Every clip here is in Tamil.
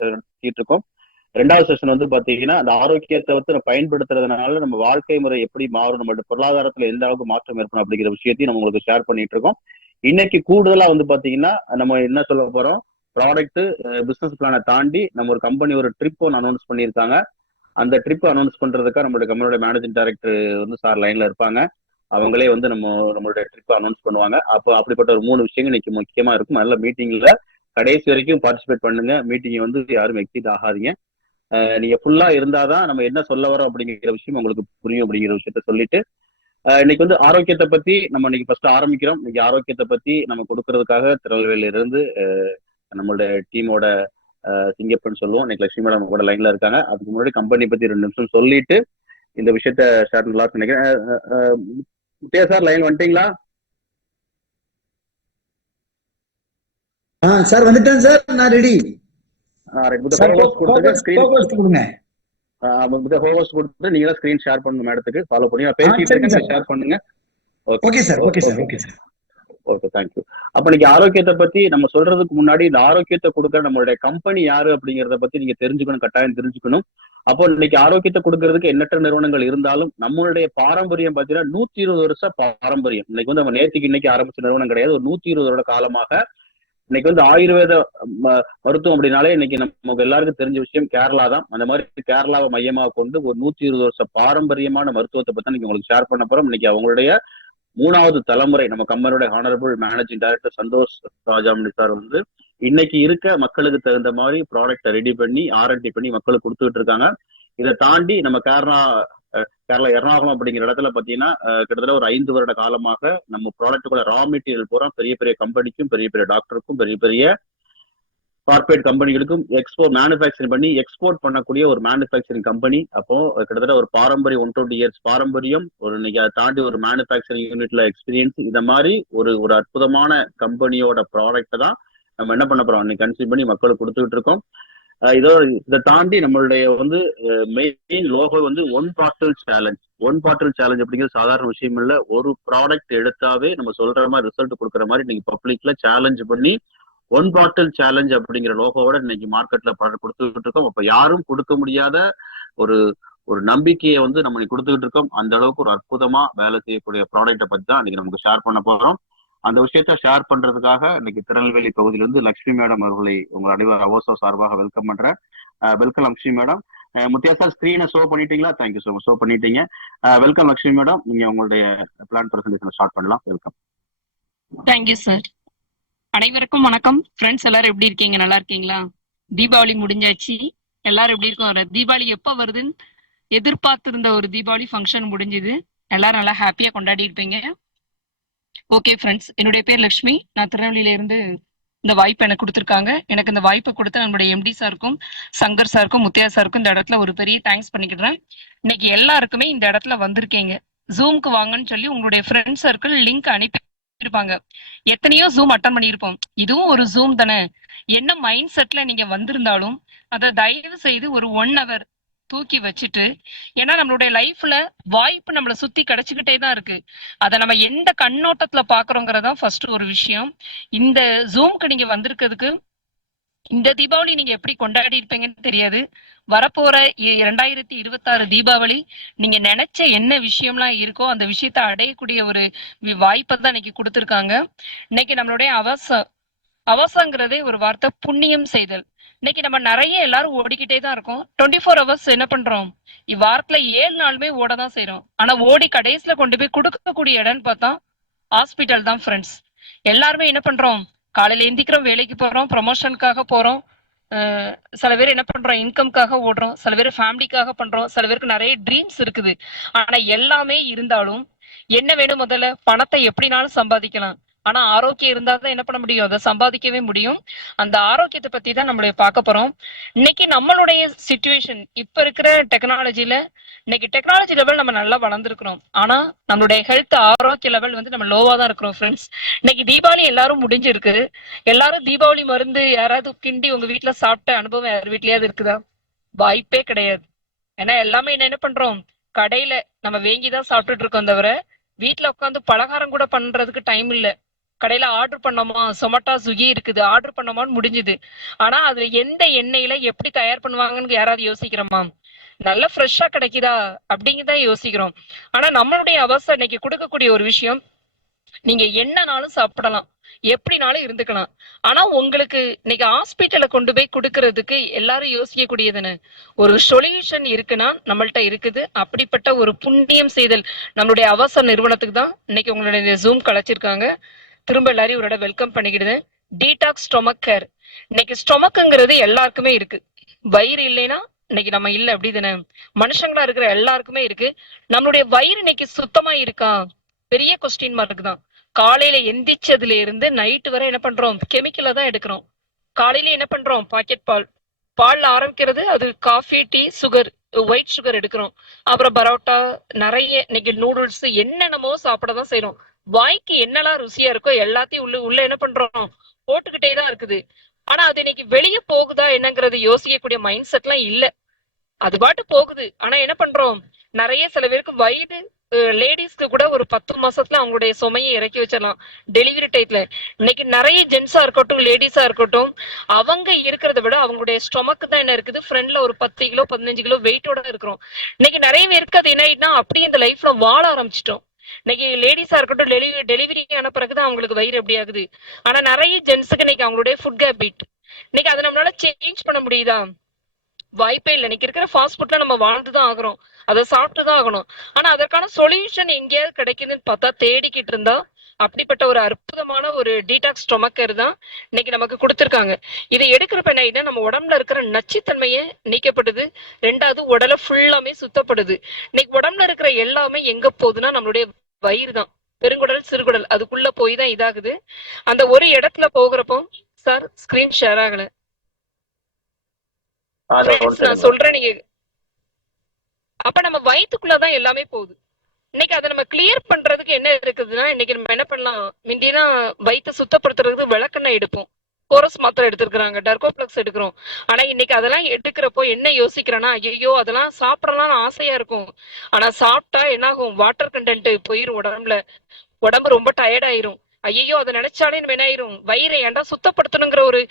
நடத்திட்டு இருக்கோம். 2வது செஷன் வந்து பாத்தீங்கன்னா அந்த ஆரோக்கியத்தை வந்து நம்ம பயன்படுத்துறதுனால நம்ம வாழ்க்கை முறை எப்படி மாறும், நம்மளோட பொருளாதாரத்துல எந்த அளவுக்கு மாற்றம் ஏற்படும் அப்படிங்கிற விஷயத்தையும் நம்ம உங்களுக்கு ஷேர் பண்ணிட்டு இருக்கோம். இன்னைக்கு கூடுதலா வந்து பாத்தீங்கன்னா நம்ம என்ன சொல்ல போறோம், ப்ராடக்ட் பிசினஸ் பிளானை தாண்டி நம்ம ஒரு கம்பெனி ஒரு ட்ரிப் ஒன்று அனௌன்ஸ் பண்ணியிருக்காங்க. அந்த ட்ரிப் அனௌன்ஸ் பண்றதுக்காக நம்மளுடைய கம்பெனியோட மேனேஜிங் டைரக்டர் வந்து சார் லைன்ல இருப்பாங்க. அவங்களே வந்து நம்மளுடைய ட்ரிப் அனௌன்ஸ் பண்ணுவாங்க. அப்போ அப்படிப்பட்ட ஒரு 3 விஷயங்கள் இன்னைக்கு முக்கியமா இருக்கும். நல்ல மீட்டிங்ல கடைசி வரைக்கும் பார்ட்டிசிபேட் பண்ணுங்க. மீட்டிங் வந்து யாரும் எக்ஸிட் ஆகாதீங்க. நீங்க ஃபுல்லா இருந்தாதான் நம்ம என்ன சொல்ல வரோம் அப்படிங்கிற விஷயம் உங்களுக்கு புரியும் அப்படிங்கிற விஷயத்த சொல்லிட்டு இன்னைக்கு வந்து ஆரோக்கியத்தை பத்தி நம்ம இன்னைக்கு ஃபர்ஸ்ட் ஆரம்பிக்கிறோம். இன்னைக்கு ஆரோக்கியத்தை பத்தி நம்ம கொடுக்கறதுக்காக திருநெல்வேலியில இருந்து நம்மளுடைய டீமோட சிங்கப்பன் சொல்லுவோம். இன்னைக்கு லட்சுமி மேடம் கூட லைன்ல இருக்காங்க. அதுக்கு முன்னாடி கம்பெனி பத்தி 2 நிமிஷம் சொல்லிட்டு இந்த விஷயத்த ஷேர் பண்ணலாம் நினைக்கிறேன். முத்தையா சார் லைன் வந்துட்டீங்களா? சார் வந்துட்டேன் சார், நான் ரெடி. கொடுத்து நீங்க ஸ்கிரீன் ஷேர் பண்ணுங்க மேடத்துக்கு. ஃபாலோ பண்ணி பேசிட்டு இருக்கேன், ஷேர் பண்ணுங்க. Okay sir. Okay sir. Okay sir. Okay, thank you. அப்ப இன்னைக்கு ஆரோக்கியத்தை பத்தி நம்ம சொல்றதுக்கு முன்னாடி இந்த ஆரோக்கியத்தை கொடுக்க நம்மளுடைய கம்பெனி யாரு அப்படிங்கறத பத்தி நீங்க தெரிஞ்சுக்கணும், கட்டாயம் தெரிஞ்சுக்கணும். அப்போ இன்னைக்கு ஆரோக்கியத்தை கொடுக்கறதுக்கு எண்ணற்ற நிறுவனங்கள் இருந்தாலும் நம்மளுடைய பாரம்பரியம் பாத்தீங்கன்னா 120 வருஷம் பாரம்பரியம். இன்னைக்கு வந்து நம்ம நேற்றுக்கு இன்னைக்கு ஆரம்பிச்ச நிறுவனம் கிடையாது. ஒரு 120 வருட காலமாக இன்னைக்கு வந்து ஆயுர்வேத மருத்துவம் அப்படின்னாலே இன்னைக்கு நமக்கு எல்லாருக்கும் தெரிஞ்ச விஷயம் கேரளா தான். அந்த மாதிரி கேரளாவை மையமாக கொண்டு ஒரு 120 வருஷம் பாரம்பரியமான மருத்துவத்தை பத்தி இன்னைக்கு உங்களுக்கு ஷேர் பண்ண போறோம். இன்னைக்கு அவங்களுடைய 3வது தலைமுறை நம்ம கம்பெனியோட honourable managing director Santosh Rajamani sir வந்து இன்னைக்கு இருக்க மக்களுக்கு தகுந்த மாதிரி ப்ராடக்டை ரெடி பண்ணி R&D பண்ணி மக்களுக்கு கொடுத்துட்டு இருக்காங்க. இதை தாண்டி நம்ம கேரளா எர்ணாகுளம் அப்படிங்கிற இடத்துல பாத்தீங்கன்னா கிட்டத்தட்ட ஒரு 5 வருட காலமாக நம்ம ப்ராடக்ட்டுக்குள்ள ரா மெட்டீரியல் பூரா பெரிய பெரிய கம்பெனிக்கும் பெரிய பெரிய டாக்டருக்கும் பெரிய பெரிய கார்பரேட் கம்பெனிகளுக்கும் மேனுஃபேக்சரிங் பண்ணி எக்ஸ்போர்ட் பண்ணக்கூடிய ஒரு மேனுஃபேக்சரிங் கம்பெனி. அப்போ கிட்டத்தட்ட ஒரு பாரம்பரியம் 120 இயர்ஸ் பாரம்பரியம், ஒரு இன்னைக்கு அதை தாண்டி ஒரு மேனுஃபேக்சரிங் யூனிட்ல எக்ஸ்பீரியன்ஸ், இந்த மாதிரி ஒரு அற்புதமான கம்பெனியோட ப்ராடக்ட்டை தான் நம்ம என்ன பண்ண போறோம் இன்னைக்கு கன்சியூம் பண்ணி மக்களுக்கு கொடுத்துட்டு இருக்கோம். இதை தாண்டி நம்மளுடைய வந்து மெயின் லோகோ வந்து ஒன் பாட்டில் சேலஞ்ச் அப்படிங்கிறது சாதாரண விஷயம் இல்ல. ஒரு ப்ராடக்ட் எடுத்தாவே நம்ம சொல்ற மாதிரி ரிசல்ட் கொடுக்குற மாதிரி இன்னைக்கு பப்ளிக்ல சேலஞ்ச் பண்ணி ஒன் பாட்டில் சேலஞ்ச் அப்படிங்கிற லோகோவோட இன்னைக்கு மார்க்கெட்ல ப்ராடக்ட் கொடுத்துக்கிட்டு இருக்கோம். அப்ப யாரும் கொடுக்க முடியாத ஒரு நம்பிக்கையை வந்து நம்ம கொடுத்துக்கிட்டு இருக்கோம். அந்த அளவுக்கு ஒரு அற்புதமா வேலை செய்யக்கூடிய ப்ராடக்ட்டை பத்தி தான் இன்னைக்கு நமக்கு ஷேர் பண்ண போறோம். அந்த விஷயத்த ஷேர் பண்றதுக்காக இன்னைக்கு திருநெல்வேலி பகுதியிலிருந்து லட்சுமி மேடம் அவர்களை உங்கள் அனைவர் அவசர சார்பாக வெல்கம் பண்றேன். Welcome Lakshmi madam. Muthiah sir ஸ்கிரீனை ஷோ பண்ணிட்டீங்களா? தேங்க்யூ ஸோ மச், ஷோ பண்ணிட்டீங்க. வெல்கம் லட்சுமி மேடம், நீங்க உங்களுடைய பிளான் பிரசன்டேஷன் ஸ்டார்ட் பண்ணலாம். வெல்கம். Thank you sir. அனைவருக்கும் வணக்கம். ஃப்ரெண்ட்ஸ் எல்லாரும் எப்படி இருக்கீங்க? நல்லா இருக்கீங்களா? தீபாவளி முடிஞ்சாச்சு. எல்லாரும் எப்படி இருக்கோம்? தீபாவளி எப்ப வருதுன்னு எதிர்பார்த்திருந்த ஒரு தீபாவளி ஃபங்க்ஷன் முடிஞ்சுது. எல்லாரும் நல்லா ஹாப்பியா கொண்டாடி இருப்பீங்க. ஓகே ஃப்ரெண்ட்ஸ், என்னுடைய பேர் லட்சுமி. நான் திருநெல்வேலியில இருந்து இந்த வாய்ப்பு எனக்கு கொடுத்துருக்காங்க. எனக்கு இந்த வாய்ப்பை கொடுத்த நம்மளுடைய MD சாருக்கும் சங்கர் சாருக்கும் முத்தையா சாருக்கும் இந்த இடத்துல ஒரு பெரிய தேங்க்ஸ் பண்ணிக்கிறேன். இன்னைக்கு எல்லாருக்குமே இந்த இடத்துல வந்திருக்கீங்க. ஜூமுக்கு வாங்கன்னு சொல்லி உங்களுடைய ஃப்ரெண்ட் சர்க்கிள் லிங்க் அனுப்பி இருப்பாங்க. எத்தனையோ ஜூம் அட்டன் பண்ணியிருப்போம். இதுவும் ஒரு ஜூம் தானே. என்ன மைண்ட் செட்ல நீங்க வந்திருந்தாலும் அதை தயவு செய்து ஒரு 1 hour தூக்கி வச்சுட்டு, ஏன்னா நம்மளுடைய லைஃப்ல வாய்ப்பு நம்மளை சுத்தி கிடைச்சுக்கிட்டே தான் இருக்கு. அதை நம்ம எந்த கண்ணோட்டத்துல பாக்குறோங்கிறதா ஃபர்ஸ்ட் ஒரு விஷயம். இந்த ஜூம்க்கு நீங்க வந்திருக்கிறதுக்கு இந்த தீபாவளி நீங்க எப்படி கொண்டாடி இருப்பீங்கன்னு தெரியாது. வரப்போற 2026 தீபாவளி நீங்க நினைச்ச என்ன விஷயம்லாம் இருக்கோ அந்த விஷயத்த அடையக்கூடிய ஒரு வாய்ப்பை தான் இன்னைக்கு கொடுத்துருக்காங்க. இன்னைக்கு நம்மளுடைய அவசங்கிறதே ஒரு வார்த்தை புண்ணியம் செய்தல். இன்னைக்கு நம்ம நிறைய எல்லாரும் ஓடிக்கிட்டே தான் இருக்கோம். 24 hours என்ன பண்றோம்? வாரத்துல 7 நாளுமே ஓட தான் செய்யறோம். ஆனா ஓடி கடைசியில கொண்டு போய் கொடுக்கக்கூடிய இடம்னு பார்த்தா ஹாஸ்பிட்டல் தான் ஃப்ரெண்ட்ஸ். எல்லாருமே என்ன பண்றோம்? காலையில எந்திக்கிறோம், வேலைக்கு போறோம், ப்ரமோஷனுக்காக போறோம். சில பேர் என்ன பண்றோம்? இன்கம்காக ஓடுறோம். சில பேர் ஃபேமிலிக்காக பண்றோம். சில பேருக்கு நிறைய ட்ரீம்ஸ் இருக்குது. ஆனா எல்லாமே இருந்தாலும் என்ன வேணும்? முதல்ல பணத்தை எப்படினாலும் சம்பாதிக்கலாம். ஆனா ஆரோக்கியம் இருந்தா தான் என்ன பண்ண முடியும்? அதை சம்பாதிக்கவே முடியும். அந்த ஆரோக்கியத்தை பத்தி தான் நம்மள பார்க்க போறோம். இன்னைக்கு நம்மளுடைய சிச்சுவேஷன், இப்ப இருக்கிற டெக்னாலஜில, இன்னைக்கு டெக்னாலஜி லெவல் நம்ம நல்லா வளர்ந்துருக்கிறோம். ஆனா நம்மளுடைய ஹெல்த் ஆரோக்கிய லெவல் வந்து நம்ம லோவா தான் இருக்கிறோம் ஃப்ரெண்ட்ஸ். இன்னைக்கு தீபாவளி எல்லாரும் முடிஞ்சிருக்கு. எல்லாரும் தீபாவளி மருந்து யாராவது கிண்டி உங்க வீட்டுல சாப்பிட்ட அனுபவம் யார் வீட்லயாவது இருக்குதா? வாய்ப்பே கிடையாது. ஏன்னா எல்லாமே என்ன பண்றோம்? கடையில நம்ம வேங்கிதான் சாப்பிட்டுட்டு இருக்கோம். தவிர வீட்டுல உட்காந்து பலகாரம் கூட பண்றதுக்கு டைம் இல்லை. கடையில ஆர்டர் பண்ணோமா, சொமட்டா ஸ்விக்கி இருக்குது, ஆர்டர் பண்ணோமான்னு முடிஞ்சுது. ஆனா அதுல எந்த எண்ணெயில எப்படி தயார் பண்ணுவாங்கன்னு யாராவது யோசிக்கிறோமா? நல்ல ஃப்ரெஷ்ஷா கிடைக்குதா அப்படிங்கதான் யோசிக்கிறோம். ஆனா நம்மளுடைய அவസ്ഥை இன்னைக்கு கொடுக்கக்கூடிய ஒரு விஷயம், நீங்க என்னனாலும் சாப்பிடலாம், எப்படினாலும் இருந்துக்கலாம். ஆனா உங்களுக்கு இன்னைக்கு ஹாஸ்பிட்டல கொண்டு போய் கொடுக்கறதுக்கு எல்லாரும் யோசிக்கக்கூடியதுன்னு ஒரு சொல்யூஷன் இருக்குன்னா நம்மள்ட்ட இருக்குது. அப்படிப்பட்ட ஒரு புண்ணியம் செய்தல் நம்மளுடைய அவசர நிறுவனத்துக்கு தான் இன்னைக்கு உங்களுடைய ஜூம் கலைச்சிருக்காங்க. திரும்ப எல்லாரையும் இவரோட வெல்கம் பண்ணிக்கிடுதேன். Detox stomach care. இன்னைக்கு ஸ்டொமக்குங்கிறது எல்லாருக்குமே இருக்கு. வயிறு இல்லைன்னா இன்னைக்கு நம்ம இல்ல, அப்படி தானே? மனுஷங்களா இருக்கிற எல்லாருக்குமே இருக்கு. நம்மளுடைய வயிறு இன்னைக்கு சுத்தமா இருக்கா? பெரிய கொஸ்டின் மார்க் தான். காலையில எந்திரிச்சதுல இருந்து நைட்டு வரை என்ன பண்றோம்? கெமிக்கலை தான் எடுக்கிறோம். காலையில என்ன பண்றோம்? பாக்கெட் பால். பால்ல ஆரம்பிக்கிறது அது coffee, tea, sugar, white sugar எடுக்கிறோம். அப்புறம் பரோட்டா, நிறைய இன்னைக்கு நூடுல்ஸ் என்னென்னமோ சாப்பிடதான் செய்யறோம். வாய்க்கு என்னெல்லாம் ருசியா இருக்கோ எல்லாத்தையும் உள்ள என்ன பண்றோம்? போட்டுக்கிட்டே தான் இருக்குது. ஆனா அது இன்னைக்கு வெளியே போகுதா என்னங்கிறது யோசிக்கக்கூடிய மைண்ட் செட் எல்லாம் இல்ல. அது பாட்டு போகுது. ஆனா என்ன பண்றோம்? நிறைய சில பேருக்கு வயது லேடிஸ்க்கு கூட ஒரு 10 மாசத்துல அவங்களுடைய சுமையை இறக்கி வச்சிடலாம் டெலிவரி டைத்துல. இன்னைக்கு நிறைய ஜென்ஸா இருக்கட்டும், லேடிஸா இருக்கட்டும், அவங்க இருக்கிறத விட அவங்களுடைய ஸ்டொமக் தான் என்ன இருக்குது, ஃப்ரண்ட்ல ஒரு 10 கிலோ 15 கிலோ வெயிட்டோட இருக்கிறோம். இன்னைக்கு நிறைய பேருக்கு அது என்ன ஆயிடுனா அப்படியே இந்த லைஃப்ல வாழ ஆரம்பிச்சிட்டோம். இன்னைக்கு லேடிஸா இருக்கட்டும், டெலிவரி ஆன பிறகுதான் அவங்களுக்கு வயிறு எப்படி ஆகுது. ஆனா நிறைய ஜென்ஸுக்கு இன்னைக்கு அவங்களுடைய ஃபுட் ஹேபிட் இன்னைக்கு அதை நம்மளால சேஞ்ச் பண்ண முடியுதா? வாய்ப்பே இல்லை. இன்னைக்கு இருக்கிற ஃபாஸ்ட் ஃபுட்ல நம்ம வாழ்ந்துதான் ஆகிறோம், அதை சாப்பிட்டுதான் ஆகணும். ஆனா அதற்கான சொல்யூஷன் எங்கேயாவது கிடைக்குதுன்னு பார்த்தா தேடிக்கிட்டு இருந்தா அப்படிப்பட்ட ஒரு அற்புதமான ஒரு டீடாக்ஸ் ஸ்டொமக்கர் தான் இன்னைக்கு நமக்கு கொடுத்துருக்காங்க. இதை எடுக்கிறப்ப என்ன, நம்ம உடம்புல இருக்கிற நச்சுத்தன்மையே நீக்கப்படுது. ரெண்டாவது உடலை ஃபுல்லாமே சுத்தப்படுது. இன்னைக்கு உடம்புல இருக்கிற எல்லாமே எங்க போகுதுன்னா நம்மளுடைய வயிறு தான். பெருங்குடல், சிறுகுடல் அதுக்குள்ள போய் தான் இதாகுது. அந்த ஒரு இடத்துல போகிறப்போ சார் ஸ்கிரீன் ஷேர் ஆகல. நான் சொல்றேன் நீங்க. அப்ப நம்ம வயிற்றுக்குள்ளதான் எல்லாமே போகுது. இன்னைக்கு அதை நம்ம கிளியர் பண்றதுக்கு என்ன இருக்குதுன்னா, இன்னைக்கு நம்ம என்ன பண்ணலாம்? முந்தினா வயிற்று சுத்தப்படுத்துறதுக்கு விளக்கெண்ணெய் எடுப்போம், கோரஸ் மாத்திரை எடுத்துருக்காங்க, டர்கோப்ளக்ஸ் எடுக்கிறோம். ஆனா இன்னைக்கு அதெல்லாம் எடுக்கிறப்போ என்ன யோசிக்கிறேன்னா, ஐயோ அதெல்லாம் சாப்பிடலாம் ஆசையா இருக்கும். ஆனா சாப்பிட்டா என்ன ஆகும்? வாட்டர் கண்டென்ட் போயிரும் உடம்புல. உடம்பு ரொம்ப டயர்ட் ஆயிரும். ஐயோ அதை நினைச்சாலே நம்ம என்ன ஆயிரும்? வயிறை ஏன்டா சுத்தப்படுத்தணுங்கிற ஒரு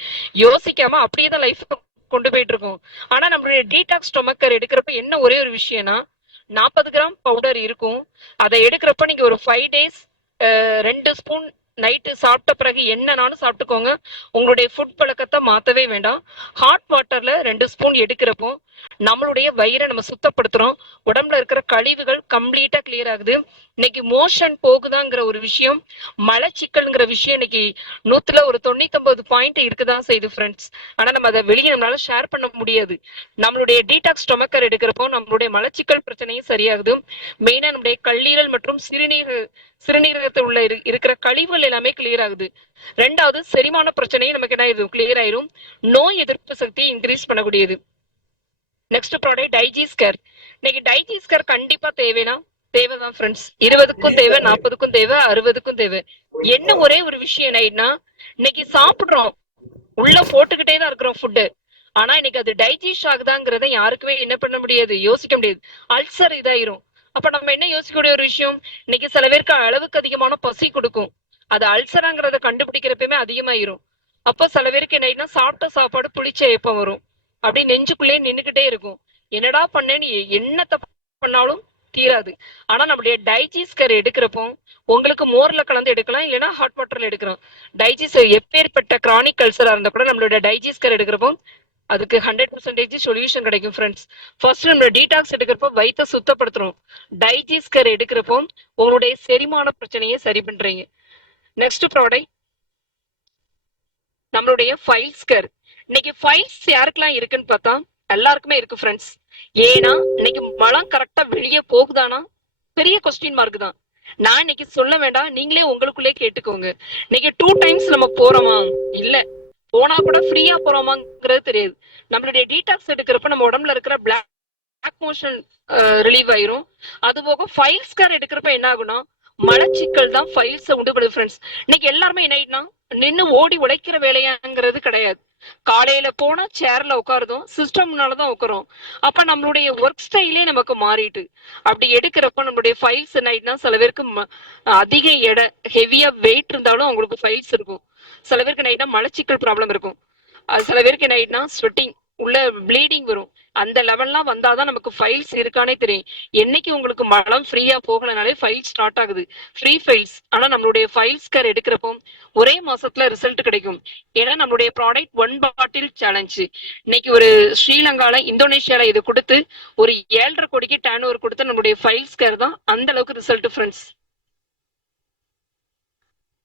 யோசிக்காம அப்படியேதான் லைஃப் கொண்டு போயிட்டு இருக்கோம். ஆனா நம்மளுடைய டீடாக்ஸ் ஸ்டொமக்கர் எடுக்கிறப்ப என்ன ஒரே ஒரு விஷயம்னா, 40 கிராம் பவுடர் இருக்கும். அதை எடுக்கிறப்ப நீங்க ஒரு 5 டேஸ் 2 ஸ்பூன் நைட்டு சாப்பிட்ட பிறகு என்னன்னாலும் சாப்பிட்டுக்கோங்க. உங்களுடைய ஃபுட் பழக்கத்தை மாத்தவே வேண்டாம். ஹாட் வாட்டர்ல 2 ஸ்பூன் எடுக்கிறப்போ நம்மளுடைய வயிறை நம்ம சுத்தப்படுத்துறோம். உடம்புல இருக்கிற கழிவுகள் கம்ப்ளீட்டா கிளியர் ஆகுது. இன்னைக்கு மோஷன் போகுதாங்கிற ஒரு விஷயம், மலச்சிக்கல்ங்கிற விஷயம் இன்னைக்கு 100ல ஒரு 99 பாயிண்ட் இருக்குதான் செய்யுது ஃப்ரெண்ட்ஸ். ஆனா நம்ம அதை வெளியே நம்மளால ஷேர் பண்ண முடியாது. நம்மளுடைய டீடாக்ஸ் ஸ்டொமக்கர் எடுக்கிறப்போ நம்மளுடைய மலச்சிக்கல் பிரச்சனையும் சரியாகுது. மெயினா நம்முடைய கல்லீரல் மற்றும் சிறுநீரகத்தில் உள்ள இருக்கிற கழிவுகள் எல்லாமே கிளியர் ஆகுது. ரெண்டாவது செரிமான பிரச்சனையும் நமக்கு என்ன ஆயிடும்? கிளியர் ஆயிரும். நோய் எதிர்ப்பு சக்தியை இன்க்ரீஸ் பண்ணக்கூடியது. Next product digests care. இன்னைக்கு டைஜிஸ் கேர் கண்டிப்பா தேவைதான் ஃப்ரெண்ட்ஸ். 20க்கும் தேவை, 40க்கும் தேவை, 60க்கும் தேவை. என்ன ஒரே ஒரு விஷயம் என்னன்னா, இன்னைக்கு சாப்பிடுறோம், உள்ள போட்டுக்கிட்டே தான் இருக்கிறோம் ஃபுட்டு. ஆனா இன்னைக்கு அது டைஜஸ்ட் ஆகுதாங்கிறத யாருக்குமே என்ன பண்ண முடியாது, யோசிக்க முடியாது. அல்சர் இதாயிரும். அப்ப நம்ம என்ன யோசிக்கக்கூடிய ஒரு விஷயம், இன்னைக்கு சில பேருக்கு அளவுக்கு அதிகமான பசி கொடுக்கும். அது அல்சராங்கிறத கண்டுபிடிக்கிறப்பமே அதிகமாயிரும். அப்ப சில பேருக்கு என்னன்னா, சாப்பிட்ட சாப்பாடு புளிச்ச ஏப்பம் வரும், அப்படி நெஞ்சுக்குள்ளே நின்னுக்கிட்டே இருக்கும். என்னடா பண்ணேன்னு என்னத்த பண்ணாலும் தீராது. ஆனா நம்மளுடைய டைஜஸ்ட் கேர் எடுக்கிறப்போ உங்களுக்கு மோர்ல கலந்து எடுக்கலாம், இல்லைன்னா ஹாட் வாட்டர்ல எடுக்கிறோம். டைஜஸ்ட் எப்பேற்பட்ட கிரானிக் அல்சரா இருந்தா கூட நம்மளுடைய டைஜஸ்ட் கேர் எடுக்கிறப்போ அதுக்கு 100% சொல்யூஷன் கிடைக்கும் ஃப்ரெண்ட்ஸ். ஃபர்ஸ்ட் நம்ம டீடாக்ஸ் எடுக்கிறப்போ வயிற்றை சுத்தப்படுத்துறோம். டைஜஸ்ட் கேர் எடுக்கிறப்போ உங்களுடைய செரிமான பிரச்சனையை சரி பண்றீங்க. நெக்ஸ்ட் ப்ராடக்ட் நம்மளுடைய ஃபைல்ஸ் கேர். இன்னைக்கு ஃபைல்ஸ் யாருக்கெல்லாம் இருக்குன்னு பார்த்தா எல்லாருக்குமே இருக்கு ஃப்ரெண்ட்ஸ். ஏன்னா இன்னைக்கு மலம் கரெக்டா வெளியே போகுதானா பெரிய கொஸ்டின் மார்க் தான். நான் இன்னைக்கு சொல்ல வேண்டாம், நீங்களே உங்களுக்குள்ளே கேட்டுக்கோங்க. இன்னைக்கு 2 டைம்ஸ் நம்ம போறோமா? இல்ல, போனா கூட ஃப்ரீயா போறோமாங்கிறது தெரியாது. நம்மளுடைய டீடாக்ஸ் எடுக்கிறப்ப நம்ம உடம்புல இருக்கிற பிளாக் மோஷன் ரிலீவ் ஆயிரும். அது போக ஃபைல்ஸ் கேர் எடுக்கிறப்ப என்ன ஆகும்னா, மலச்சிக்கல் தான் ஃபைல்ஸை உண்டு பண்ணுது ஃப்ரெண்ட்ஸ். இன்னைக்கு எல்லாருமே என்ன ஆயிடுனா, நின்று ஓடி உழைக்கிற வேலையாங்கிறது கிடையாது. காலையில போனா சேர்ல உட்காருதோம், சிஸ்டம் முன்னாலதான் உட்காரோம். அப்ப நம்மளுடைய ஒர்க் ஸ்டைலே நமக்கு மாறிட்டு அப்படி எடுக்கிறப்ப நம்மளுடைய ஃபைல்ஸ் என்ன ஆயிடுனா, சில பேருக்கு அதிக எடை ஹெவியா வெயிட் இருந்தாலும் அவங்களுக்கு ஃபைல்ஸ் இருக்கும். சில பேருக்கு என்ன ஆயிடுனா மலச்சிக்கல் ப்ராப்ளம் இருக்கும். சில பேருக்கு என்ன ஆயிடுனா ஸ்வெட்டிங் உள்ள ப்ளீடிங் வரும். அந்த லெவல்லாம் வந்தாதான் நமக்கு ஃபைல்ஸ் இருக்கானே தெரியும். என்னைக்கு உங்களுக்கு மலம் ஃப்ரீயா போகலனாலே ஃபைல் ஸ்டார்ட் ஆகுது, ஃப்ரீ ஃபைல்ஸ். ஆனா நம்மளுடைய ஃபைல்ஸ் கேர் எடுக்கிறப்போ ஒரே மாசத்துல ரிசல்ட் கிடைக்கும். ஏன்னா நம்மளுடைய ப்ராடக்ட் 1 பாட்டில் சேலஞ்சு. இன்னைக்கு ஒரு ஸ்ரீலங்கால, இந்தோனேஷியால இது கொடுத்து ஒரு 7.5 கோடிக்கு டர்ன் ஓவர் கொடுத்து நம்மளுடைய ஃபைல்ஸ் கேர் தான் அந்த அளவுக்கு result friends.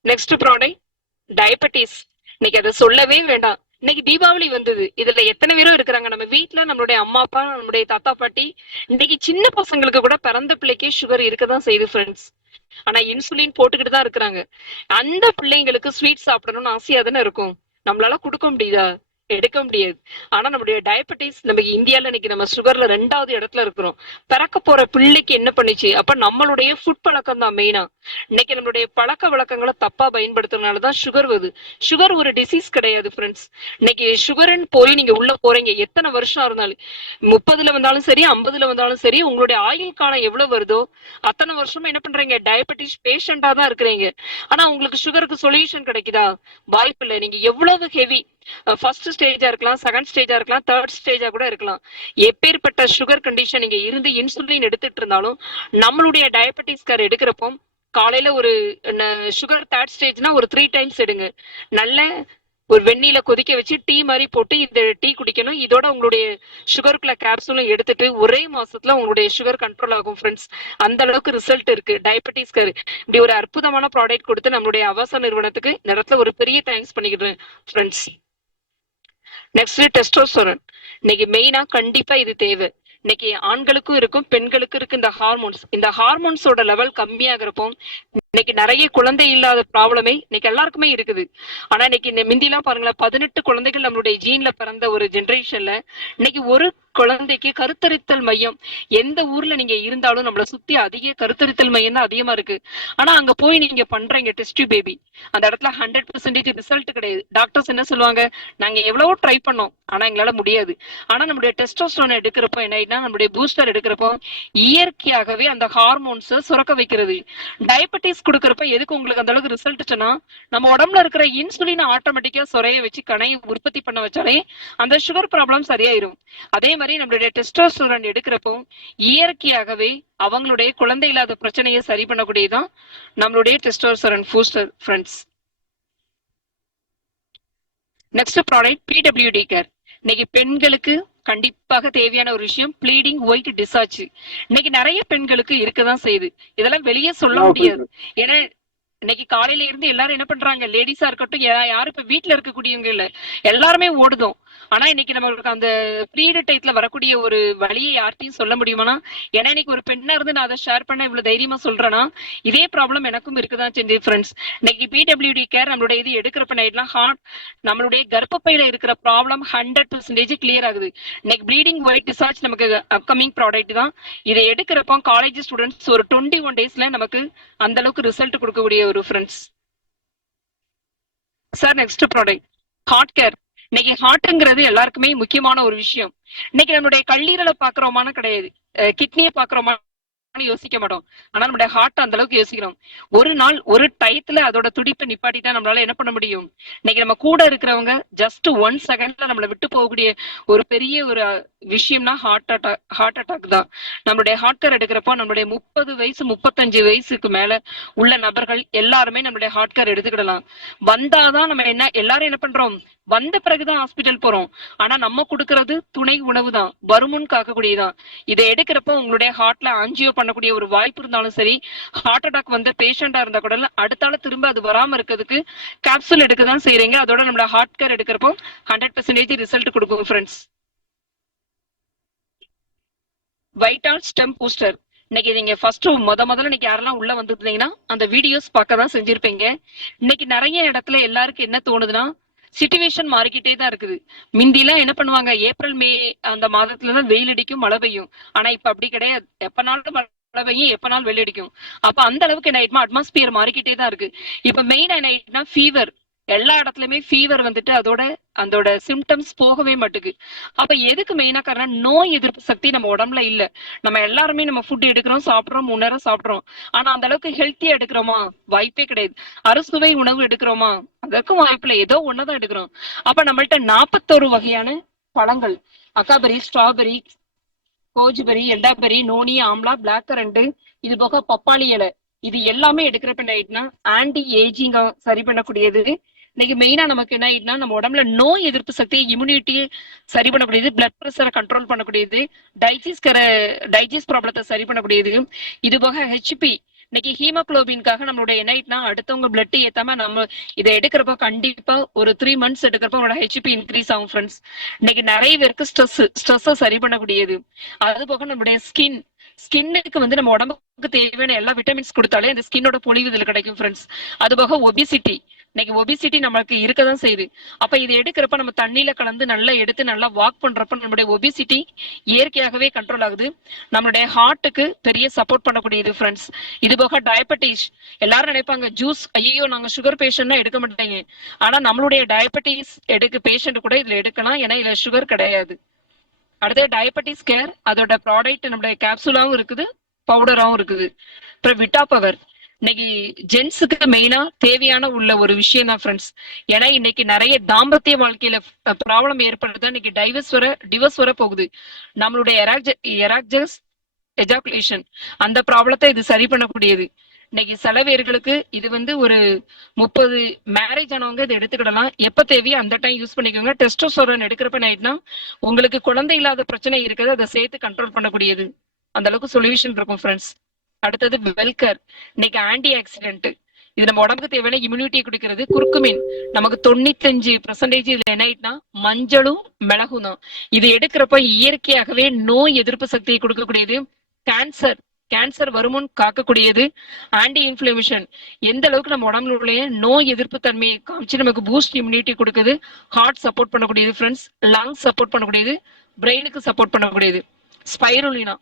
Next product diabetes. இன்னைக்கு அதை சொல்லவே வேண்டாம். இன்னைக்கு தீபாவளி வந்தது, இதுல எத்தனை பேரும் இருக்கிறாங்க நம்ம வீட்டுல, நம்மளுடைய அம்மா அப்பா, நம்மளுடைய தாத்தா பாட்டி. இன்னைக்கு சின்ன பசங்களுக்கு கூட பிறந்த பிள்ளைக்கே சுகர் இருக்கதான் செய்யுது ஃப்ரெண்ட்ஸ். ஆனா இன்சுலின் போட்டுக்கிட்டு தான் இருக்கிறாங்க. அந்த பிள்ளைங்களுக்கு ஸ்வீட் சாப்பிடணும்னு ஆசையா தானே இருக்கும். நம்மளால கொடுக்க முடியுதா? எடுக்க முடியாது. ஆனா நம்மளுடைய டயபெட்டிஸ் நம்ம இந்தியால இன்னைக்கு நம்ம சுகர்ல 2வது இடத்துல இருக்கிறோம். பிறக்க போற பிள்ளைக்கு என்ன பண்ணுச்சு? அப்ப நம்மளுடைய ஃபுட் பழக்கம் தான் மெயினா. இன்னைக்கு நம்மளுடைய பழக்க வழக்கங்களை தப்பா பயன்படுத்துறதுனாலதான் சுகர் வருது. சுகர் ஒரு டிசீஸ் கிடையாது ஃப்ரெண்ட்ஸ். இன்னைக்கு சுகர்ன்னு போய் நீங்க உள்ள போறீங்க, எத்தனை வருஷம் இருந்தாலும், 30ல வந்தாலும் சரி, 50ல வந்தாலும் சரி, உங்களுடைய ஆயுள் காலம் எவ்வளவு வருதோ அத்தனை வருஷமா என்ன பண்றீங்க? டயபெட்டிஸ் பேஷண்டா தான் இருக்கிறீங்க. ஆனா உங்களுக்கு சுகருக்கு சொல்யூஷன் கிடைக்குதா? வாய்ப்பு இல்லை. நீங்க எவ்வளவு ஹெவி ஃபர்ஸ்ட் ஸ்டேஜா இருக்கலாம், செகண்ட் ஸ்டேஜா இருக்கலாம், தேர்ட் ஸ்டேஜா கூட இருக்கலாம். எப்பேற்பட்ட சுகர் கண்டிஷன் நீங்க இருந்து இன்சுலின் எடுத்துட்டு இருந்தாலும் நம்மளுடைய டயபெட்டிஸ் கேர் எடுக்கிறப்போ காலையில ஒரு சுகர் தேர்ட் ஸ்டேஜ்னா ஒரு 3 டைம்ஸ் எடுங்க. நல்ல ஒரு வெந்நீல கொதிக்க வச்சு டீ மாதிரி போட்டு இந்த டீ குடிக்கணும். இதோட உங்களுடைய சுகருக்குள்ள கேப்சூலும் எடுத்துட்டு ஒரே மாசத்துல உங்களுடைய சுகர் கண்ட்ரோல் ஆகும் ஃப்ரெண்ட்ஸ். அந்த அளவுக்கு ரிசல்ட் இருக்கு டயபெட்டிஸ் கேர். இப்படி ஒரு அற்புதமான ப்ராடக்ட் கொடுத்து நம்மளுடைய அவசர நிறுவனத்துக்கு இந்த இடத்துல ஒரு பெரிய தேங்க்ஸ் பண்ணிக்கிறேன் ஃப்ரெண்ட்ஸ். Next testosterone. இன்னைக்கு மெயினா கண்டிப்பா இது தேவை. இன்னைக்கு ஆண்களுக்கும் இருக்கும், பெண்களுக்கும் இருக்கு இந்த ஹார்மோன்ஸ். இந்த ஹார்மோன்ஸோட லெவல் கம்மியாகிறப்போ இன்னைக்கு நிறைய குழந்தை இல்லாத ப்ராப்ளமே இன்னைக்கு எல்லாருக்குமே இருக்குது. ஆனா இன்னைக்கு இந்த மிந்திலாம் பாருங்களேன், 18 குழந்தைகள் நம்மளுடைய ஜீன்ல பிறந்த ஒரு ஜெனரேஷன்ல இன்னைக்கு ஒரு குழந்தைக்கு கருத்தரித்தல் மையம் எந்த ஊர்ல நீங்க இருந்தாலும் நம்மளை சுத்தி அதிக கருத்தரித்தல் மையம் தான் அதிகமா இருக்கு. ஆனா அங்க போய் நீங்க பண்றீங்க டெஸ்ட் பேபி, அந்த இடத்துல 100% ரிசல்ட் கிடையாது. டாக்டர்ஸ் என்ன சொல்லுவாங்க? நாங்க எவ்வளவோ ட்ரை பண்ணோம், ஆனா எங்களால முடியாது. ஆனா நம்மளுடைய டெஸ்டோஸ்டெரான் எடுக்கிறப்போ என்ன ஆயிடுனா, நம்மளுடைய பூஸ்டர் எடுக்கிறப்போ இயற்கையாகவே அந்த ஹார்மோன்ஸ் சுரக்க வைக்கிறது. டயபெட்டிஸ் கொடுக்கறப்ப எதுக்கு உங்களுக்கு அந்த அளவுக்கு ரிசல்ட் சொன்னா, நம்ம உடம்புல இருக்கிற இன்சுலின் ஆட்டோமேட்டிக்கா சுரைய வச்சு கணையை உற்பத்தி பண்ண வச்சாலே அந்த சுகர் ப்ராப்ளம் சரியாயிரும். அதே மாதிரி நம்மளுடைய டெஸ்டோஸ்டெரான் எடுக்கிறப்போ இயற்கையாகவே அவங்களுடைய குழந்தை இல்லாத பிரச்சனையை சரி பண்ணக்கூடியதான் நம்மளுடைய testosterone booster friends. Next product PWD care. இன்னைக்கு பெண்களுக்கு கண்டிப்பாக தேவையான ஒரு விஷயம் ப்ளீடிங் ஒயிட் டிஸ்சார்ஜ். இன்னைக்கு நிறைய பெண்களுக்கு இருக்கதான் செய்யுது. இதெல்லாம் வெளியே சொல்ல முடியாது. ஏன்னா இன்னைக்கு காலையில இருந்து எல்லாரும் என்ன பண்றாங்க, லேடிஸா இருக்கட்டும், யாரும் இப்ப வீட்டுல இருக்கக்கூடியவங்க இல்ல, எல்லாருமே ஓடுதோம். ஆனா இன்னைக்கு நம்மளுக்கு அந்த பீரியட் டைத்துல வரக்கூடிய ஒரு வழியை யார்ட்டையும் சொல்ல முடியுமானா? ஏன்னா இன்னைக்கு ஒரு பெண்ணா இருந்து நான் அதை ஷேர் பண்ண இவ்வளவு தைரியமா சொல்றேன்னா, இதே ப்ராப்ளம் எனக்கும் இருக்குதான் செஞ்சு ஃப்ரெண்ட்ஸ். இன்னைக்கு PWD கேர் நம்மளுடைய இது எடுக்கிறப்ப நைட்லாம் ஹார்ட் நம்மளுடைய கர்ப்பப்பையில இருக்கிற ப்ராப்ளம் 100% கிளியர் ஆகுது. இன்னைக்கு ப்ளீடிங் ஒயிட் டிஸ்சார்ஜ் நமக்கு அப்கமிங் ப்ராடக்ட் தான். இதை எடுக்கிறப்போ காலேஜ் ஸ்டூடெண்ட்ஸ் ஒரு 21 டேஸ்ல நமக்கு அந்த அளவுக்கு ரிசல்ட் கொடுக்கக்கூடிய ஒரு friends. Sir next product heart care. இன்னைக்கு ஹார்ட்ங்கிறது எல்லாருக்குமே முக்கியமான ஒரு விஷயம். இன்னைக்கு நம்மளுடைய கல்லீரலை பாக்குறோமான கிடையாது, கிட்னியை பாக்குறோமா யோசிக்க மாட்டோம். ஆனா நம்மளுடைய ஹார்ட் அந்த அளவுக்கு யோசிக்கிறோம். ஒரு நாள் ஒரு டயத்துல அதோட துடிப்பை நிப்பாட்டிட்டா நம்மளால என்ன பண்ண முடியும்? இன்னைக்கு நம்ம கூட இருக்கிறவங்க ஜஸ்ட் 1 செகண்ட்ல நம்மளை விட்டு போகக்கூடிய ஒரு பெரிய ஒரு விஷயம்னா ஹார்ட் அட்டாக் தான். நம்மளுடைய ஹார்ட் கேர் எடுக்கிறப்போ நம்மளுடைய 30 வயசு 35 வயசுக்கு மேல உள்ள நபர்கள் எல்லாருமே நம்மளுடைய ஹார்ட் கேர் எடுத்துக்கிடலாம். வந்தாதான் நம்ம எல்லாரும் என்ன பண்றோம், வந்த பிறகுதான் ஹாஸ்பிட்டல் போறோம். ஆனா நம்ம கொடுக்கறது துணை உணவு தான், வருமுன் காக்கக்கூடியதான். இதை எடுக்கிறப்ப உங்களுடைய ஹார்ட்ல ஆஞ்சியோ பண்ணக்கூடிய ஒரு வாய்ப்பு இருந்தாலும் சரி, ஹார்ட் அட்டாக் வந்த பேஷண்டா இருந்தா கூட அடுத்தால திரும்ப அது வராம இருக்கிறதுக்கு கேப்சூல் எடுக்கதான் செய்யறீங்க. அதோட நம்மளோட ஹார்ட் கேர் எடுக்கிறப்போ 100% ரிசல்ட் கொடுக்கும் ஃப்ரெண்ட்ஸ். Vital stem booster. இன்னைக்கு நீங்க ஃபர்ஸ்ட் முதல்ல இன்னைக்கு யாரெல்லாம் உள்ள வந்துருந்தீங்கன்னா அந்த வீடியோஸ் பார்க்க தான் செஞ்சிருப்பீங்க. இன்னைக்கு நிறைய இடத்துல எல்லாருக்கும் என்ன தோணுதுன்னா, சிச்சுவேஷன் மாறிக்கிட்டே தான் இருக்குது. மிந்திலாம் என்ன பண்ணுவாங்க, ஏப்ரல் மே அந்த மாதத்துலதான் வெயில் அடிக்கும், மழை பெய்யும். ஆனா இப்ப அப்படி கிடையாது, எப்பனாலும் மழை பெய்யும், எப்பனாலும் வெயில் அடிக்கும். அப்ப அந்த அளவுக்கு என்ன ஆயிடுமா, அட்மாஸ்பியர் மாறிக்கிட்டே தான் இருக்கு. இப்ப மெயின் என்ன ஆயிடுனா ஃபீவர். எல்லா இடத்துலயுமே ஃபீவர் வந்துட்டு அதோட சிம்டம்ஸ் போகவே மாட்டுக்கு. அப்ப எதுக்கு மெயினா காரணம், நோய் எதிர்ப்பு சக்தி நம்ம உடம்புல இல்ல. நம்ம எல்லாருமே நம்ம ஃபுட் எடுக்கிறோம், சாப்பிடுறோம், 3 நேரம் சாப்பிடுறோம். ஆனா அந்த அளவுக்கு ஹெல்த்தியா எடுக்கிறோமா? வாய்ப்பே கிடையாது. அறுசுவை உணவு எடுக்கிறோமா? அதற்கும் வாய்ப்பில்லை. ஏதோ ஒண்ணுதான் எடுக்கிறோம். அப்ப நம்மள்ட்ட 41 வகையான பழங்கள், அக்காபெரி, strawberry, goji berry, elderberry, noni, amla, black currant, இது போக பப்பாளி இலை, இது எல்லாமே எடுக்கிறப்ப என்ன ஆயிட்டுனா ஆன்டி ஏஜிங்க சரி பண்ணக்கூடியது. இன்னைக்கு மெயினா நமக்கு என்ன ஆயிடுனா, நம்ம உடம்புல நோய் எதிர்ப்பு சக்தி, இம்யூனிட்டியை சரி பண்ணக்கூடியது, பிளட் பிரஷரை கண்ட்ரோல் பண்ணக்கூடியது, டைஜஸ்ட் ப்ராப்ளத்தை சரி பண்ணக்கூடியது. இது போக ஹெச்பி, இன்னைக்கு ஹீமோகுளோபின்காக நம்மளுடைய என்ன ஆயிட்டுனா, அடுத்தவங்க பிளட் ஏத்தாம நம்ம இதை எடுக்கிறப்ப கண்டிப்பா ஒரு 3 months எடுக்கிறப்ப அவங்களோட ஹெச்பி இன்க்ரீஸ் ஆகும் ஃப்ரெண்ட்ஸ். இன்னைக்கு நிறைய பேருக்கு ஸ்ட்ரெஸ்ஸை சரி பண்ணக்கூடியது. அது போக நம்மளுடைய ஸ்கின்னுக்கு வந்து நம்ம உடம்புக்கு தேவையான எல்லா விட்டமின்ஸ் கொடுத்தாலே அந்த ஸ்கின்னோட பொலிவு இதுல கிடைக்கும் ஃப்ரெண்ட்ஸ். அது போக ஒபிசிட்டி, இன்னைக்கு ஒபிசிட்டி நமக்கு இருக்கதான் செய்யுது. அப்ப இதை எடுக்கிறப்ப நம்ம தண்ணியில கலந்து நல்லா எடுத்து நல்லா வாக் பண்றப்ப நம்மளுடைய ஒபிசிட்டி இயற்கையாகவே கண்ட்ரோல் ஆகுது. நம்மளுடைய ஹார்ட்டுக்கு பெரிய சப்போர்ட் பண்ணக்கூடியது ஃப்ரெண்ட்ஸ். இது போக டயபெட்டிஸ், எல்லாரும் நினைப்பாங்க ஜூஸ், ஐயோ நாங்க சுகர் பேஷண்ட்னா எடுக்க மாட்டேங்க. ஆனா நம்மளுடைய டயபெட்டிஸ் பேஷண்ட் கூட இதுல எடுக்கலாம், ஏன்னா இதுல சுகர் கிடையாது. அடுத்து டயபெட்டிஸ் கேர், அதோட ப்ராடக்ட் நம்மளுடைய கேப்சூலாவும் இருக்குது, பவுடராவும் இருக்குது. அப்புறம் விட்டா பவர், இன்னைக்கு ஜென்ஸுக்கு மெயினா தேவையான உள்ள ஒரு விஷயம் தான் ஃப்ரெண்ட்ஸ். ஏன்னா இன்னைக்கு நிறைய தாம்பத்திய வாழ்க்கையில ப்ராப்ளம் ஏற்படுறது, இன்னைக்கு டிவர்ஸ் வர போகுது. நம்மளுடைய எராக்ஜஸ் எஜாகுலேஷன், அந்த ப்ராப்ளத்தை இது சரி பண்ணக்கூடியது. இன்னைக்கு சில பேர்களுக்கு இது வந்து ஒரு 30 மேரேஜ் ஆனவங்க இதை எடுத்துக்கிடலாம். எப்ப தேவையோ அந்த டைம் யூஸ் பண்ணிக்கோங்க. டெஸ்டோஸ்டெரான் எடுக்கிறப்ப நைட்னா உங்களுக்கு குழந்தை இல்லாத பிரச்சனை இருக்குது, அதை சேர்த்து கண்ட்ரோல் பண்ணக்கூடியது. அந்த அளவுக்கு சொல்யூஷன் இருக்கும் ஃப்ரெண்ட்ஸ். அடுத்தது வெல்கர், இன்னைக்கு ஆன்டி ஆக்சிடென்ட், இது நம்ம உடம்புக்கு தேவையான இம்யூனிட்டியை கொடுக்கிறது. குறுக்குமீன், நமக்கு 95% இதுல என்ன ஆயிட்டுனா மஞ்சளும் மிளகும் தான். இது எடுக்கிறப்ப இயற்கையாகவே நோய் எதிர்ப்பு சக்தியை கொடுக்கக்கூடியது. கேன்சர் வருமுன் காக்கக்கூடியது. ஆன்டி இன்ஃபிளமேஷன், எந்த அளவுக்கு நம்ம உடம்புல நோய் எதிர்ப்பு தன்மையை காமிச்சு நமக்கு பூஸ்ட் இம்யூனிட்டி கொடுக்குது. ஹார்ட் சப்போர்ட் பண்ணக்கூடியது ஃப்ரெண்ட்ஸ், லங்ஸ் சப்போர்ட் பண்ணக்கூடியது, பிரெயினுக்கு சப்போர்ட் பண்ணக்கூடியது. ஸ்பைருலினா,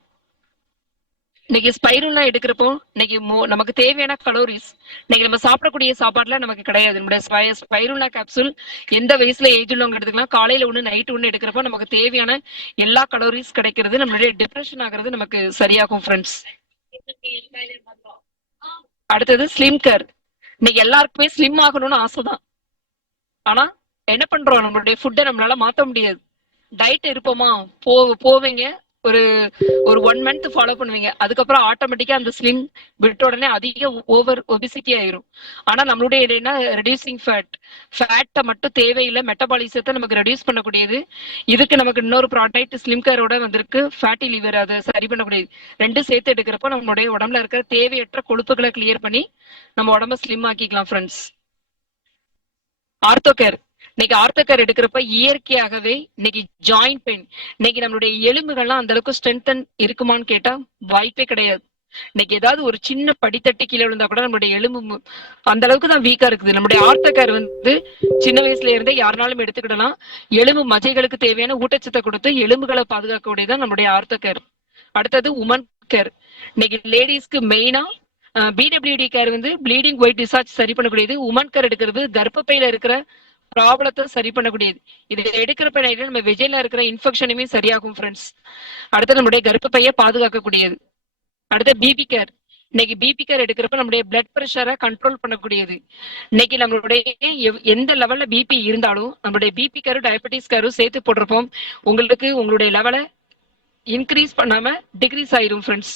இன்னைக்கு ஸ்பைருலினா எடுக்கிறப்போ இன்னைக்கு நமக்கு தேவையான கலோரிஸ் இன்னைக்கு நம்ம சாப்பிடக்கூடிய சாப்பாடுல நமக்கு கிடையாது. நம்மளுடைய ஸ்பைருலினா கேப்சூல் எந்த வயசுல ஏஜ் உள்ளவங்க எடுத்துக்கலாம், காலையில ஒண்ணு நைட் ஒண்ணு எடுக்கிறப்போ நமக்கு தேவையான எல்லா கலோரிஸ் கிடைக்கிறது. நம்மளுடைய டிப்ரெஷன் ஆகிறது நமக்கு சரியாகும் ஃப்ரெண்ட்ஸ். அடுத்தது ஸ்லிம் கேர், இன்னைக்கு எல்லாருக்குமே ஸ்லிம் ஆகணும்னு ஆசைதான். ஆனா என்ன பண்றோம், நம்மளுடைய ஃபுட்டை நம்மளால மாத்த முடியாது. டயட் இருப்போமா, போவீங்க, ஒரு 1 month ஃபாலோ பண்ணுவீங்க, அதுக்கப்புறம் ஆட்டோமேட்டிக்கா அந்த ஸ்லிம் விட்ட உடனே அதிக ஓவர் ஒபிசிட்டி ஆயிரும். ஆனா நம்மளுடைய என்ன, ரெடியூசிங் ஃபேட்டை மட்டும் தேவையில்லை, மெட்டபாலிசத்தை நமக்கு ரெடியூஸ் பண்ணக்கூடியது. இதுக்கு நமக்கு இன்னொரு ப்ராடக்ட் ஸ்லிம் கேரோட வந்திருக்கு, ஃபேட்டி லிவர், அதை சரி பண்ணக்கூடியது. ரெண்டும் சேர்த்து எடுக்கிறப்போ நம்மளுடைய உடம்புல இருக்கிற தேவையற்ற கொழுப்புகளை கிளியர் பண்ணி நம்ம உடம்ப ஸ்லிம் ஆக்கிக்கலாம் ஃப்ரெண்ட்ஸ். ஆர்த்தோ கேர், இன்னைக்கு ஆர்த்தோ கேர் எடுக்கிறப்ப இயற்கையாகவே இன்னைக்கு ஜாயிண்ட் பெயின், இன்னைக்கு நம்மளுடைய எலும்புகள்லாம் அந்த அளவுக்கு ஸ்ட்ரென்தன் இருக்குமான்னு கேட்டா வாய்ப்பே கிடையாது. இன்னைக்கு ஏதாவது ஒரு சின்ன படித்தட்டி கீழே விழுந்தா கூட நம்மளுடைய எலும்பு அந்த அளவுக்கு தான் வீக்கா இருக்குது. நம்மளுடைய ஆர்த்தோ கேர் வந்து சின்ன வயசுல இருந்தே யாருனாலும் எடுத்துக்கிடலாம். எலும்பு மஜைகளுக்கு தேவையான ஊட்டச்சத்தை கொடுத்து எலும்புகளை பாதுகாக்கக்கூடியதான் நம்மளுடைய ஆர்த்தோ கேர். அடுத்தது உமன் கேர், இன்னைக்கு லேடிஸ்க்கு மெயினா பிடபிள்யூடி கேர் வந்து ப்ளீடிங் ஒயிட் டிசார்ஜ் சரி பண்ணக்கூடியது. உமன் கேர் எடுக்கிறது கர்ப்பப்பையில இருக்கிற ப்ராப்ளத்தை சரி பண்ணக்கூடியது. இது எடுக்கிறப்ப நம்ம விஜயில இருக்கிற இன்ஃபெக்ஷனுமே சரியாகும் ஃப்ரெண்ட்ஸ். அடுத்து நம்மளுடைய கர்ப்பப்பையை பாதுகாக்கக்கூடியது. அடுத்து பிபி கேர், இன்னைக்கு பிபி கேர் எடுக்கிறப்ப நம்மளுடைய பிளட் பிரஷரை கண்ட்ரோல் பண்ணக்கூடியது. இன்னைக்கு நம்மளுடைய எந்த லெவல்ல பிபி இருந்தாலும் நம்மளுடைய பிபி கேரும் டயபெட்டிஸ் கேரும் சேர்த்து போட்டிருப்போம். உங்களுக்கு உங்களுடைய லெவலை இன்க்ரீஸ் பண்ணாம டிக்ரீஸ் ஆயிரும் ஃப்ரெண்ட்ஸ்.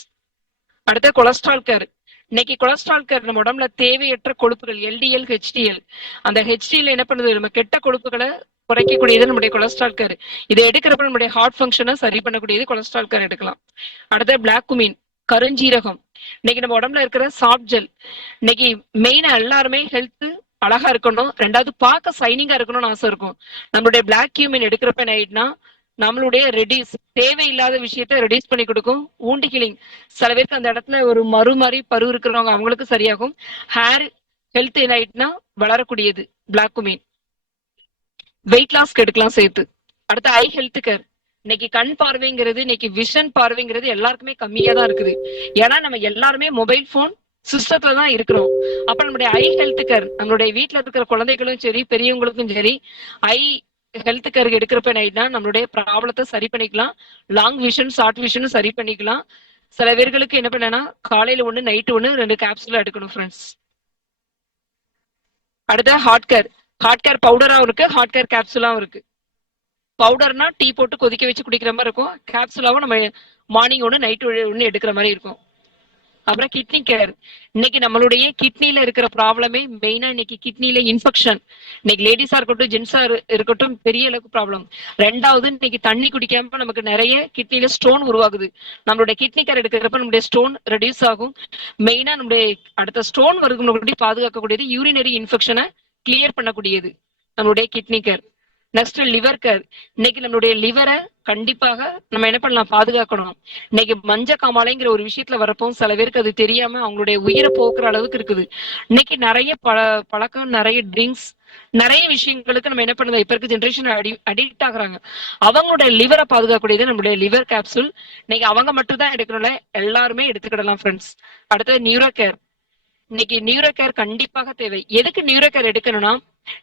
அடுத்த கொலஸ்ட்ரால் கேர், இன்னைக்கு கொலஸ்ட்ரால் கேர் நம்ம உடம்புல தேவையற்ற கொழுப்புகள் எல்டிஎல் ஹெச்டிஎல், அந்த ஹெச்டிஎல் என்ன பண்ணுது, நம்ம கெட்ட கொழுப்புகளை குறைக்கக்கூடியது நம்முடைய கொலஸ்ட்ரால் கேர். இதை எடுக்கிறப்ப நம்முடைய ஹார்ட் ஃபங்க்ஷனை சரி பண்ணக்கூடியது கொலஸ்ட்ரால் கேர் எடுக்கலாம். அடுத்த பிளாக் குமீன், கருஞ்சீரகம், இன்னைக்கு நம்ம உடம்புல இருக்கிற சாஃப்ட் ஜெல். இன்னைக்கு மெயினா எல்லாருமே ஹெல்த் அழகா இருக்கணும், ரெண்டாவது பார்க்க சைனிங்கா இருக்கணும்னு ஆசை இருக்கும். நம்மளுடைய பிளாக் கியூமின் எடுக்கிறப்ப என்ன ஆயிடுனா நம்மளுடைய ரெடியூஸ் தேவையில்லாத விஷயத்த ரெடியூஸ் பண்ணி கொடுக்கும். ஊண்டி ஹீலிங், சில பேருக்கு அந்த இடத்துல ஒரு மாதிரி பரு இருக்கிறவங்க அவங்களுக்கு சரியாகும். ஹேர் ஹெல்த் என்ன ஆயிட்டுனா வளரக்கூடியது பிளாக் குமீன். வெயிட் லாஸ்க்கு எடுக்கலாம் சேர்த்து. அடுத்து ஐ ஹெல்த் கேர், இன்னைக்கு கண் பார்வைங்கிறது இன்னைக்கு விஷன் பார்வைங்கிறது எல்லாருக்குமே கம்மியா தான் இருக்குது. ஏன்னா நம்ம எல்லாருமே மொபைல் போன் சிஸ்டத்துல தான் இருக்கிறோம். அப்ப நம்மளுடைய ஐ ஹெல்த் கேர், நம்மளுடைய வீட்டுல இருக்கிற குழந்தைகளும் சரி பெரியவங்களுக்கும் சரி ஐ ஹெல்த் கேர் எடுக்கிறப்ப நைட்னா நம்மளுடைய ப்ராப்ளத்தை சரி பண்ணிக்கலாம். லாங் விஷன் ஷார்ட் விஷனும் சரி பண்ணிக்கலாம். சில பேர்களுக்கு என்ன பண்ணனா காலையில ஒண்ணு நைட்டு ஒண்ணு 2 கேப்சூல் எடுக்கணும் ஃப்ரெண்ட்ஸ். அடுத்த ஹார்ட் கேர். ஹார்ட் கேர் பவுடராவும் இருக்கு, ஹார்ட் கேர் கேப்சூலாவும் இருக்கு. பவுடர்னா டீ போட்டு கொதிக்க வச்சு குடிக்கிற மாதிரி இருக்கும். கேப்சூலாவும் நம்ம மார்னிங் ஒண்ணு நைட் ஒண்ணு எடுக்கிற மாதிரி இருக்கும். அப்புறம் கிட்னி கேர். இன்னைக்கு நம்மளுடைய கிட்னில இருக்கிற ப்ராப்ளமே மெயினா இன்னைக்கு கிட்னில இன்ஃபெக்ஷன். இன்னைக்கு லேடிஸா இருக்கட்டும் ஜென்ஸா இருக்கட்டும் பெரிய அளவுக்கு ப்ராப்ளம். ரெண்டாவது இன்னைக்கு தண்ணி குடிக்காம நமக்கு நிறைய கிட்னில ஸ்டோன் உருவாகுது. நம்மளுடைய கிட்னி கேர் எடுக்கிறப்ப நம்மளுடைய ஸ்டோன் ரெடியூஸ் ஆகும். மெயினா நம்மளுடைய அடுத்த ஸ்டோன் வருது பாதுகாக்கக்கூடியது யூரினரி இன்ஃபெக்ஷனை கிளியர் பண்ணக்கூடியது நம்மளுடைய kidney care. Next liver care. இன்னைக்கு நம்மளுடைய லிவரை கண்டிப்பாக நம்ம என்ன பண்ணலாம் பாதுகாக்கணும். இன்னைக்கு மஞ்ச காமாலைங்கிற ஒரு விஷயத்துல வரப்போ சில பேருக்கு அது தெரியாம அவங்களுடைய உயிரை போக்குற அளவுக்கு இருக்குது. இன்னைக்கு நிறைய பழக்கம், நிறைய ட்ரிங்க்ஸ், நிறைய விஷயங்களுக்கு நம்ம என்ன பண்ணுது இப்ப இருக்க ஜென்ரேஷன் அடிக்ட் ஆகுறாங்க. அவங்களோட லிவரை பாதுகாக்கக்கூடியது நம்மளுடைய லிவர் கேப்சூல். இன்னைக்கு அவங்க மட்டும் தான் எடுக்கணும்ல, எல்லாருமே எடுத்துக்கிடலாம் ஃப்ரெண்ட்ஸ். அடுத்தது நியூரோ கேர். இன்னைக்கு நியூரோ கேர் கண்டிப்பாக தேவை. எதுக்கு நியூரோ கேர் எடுக்கணும்னா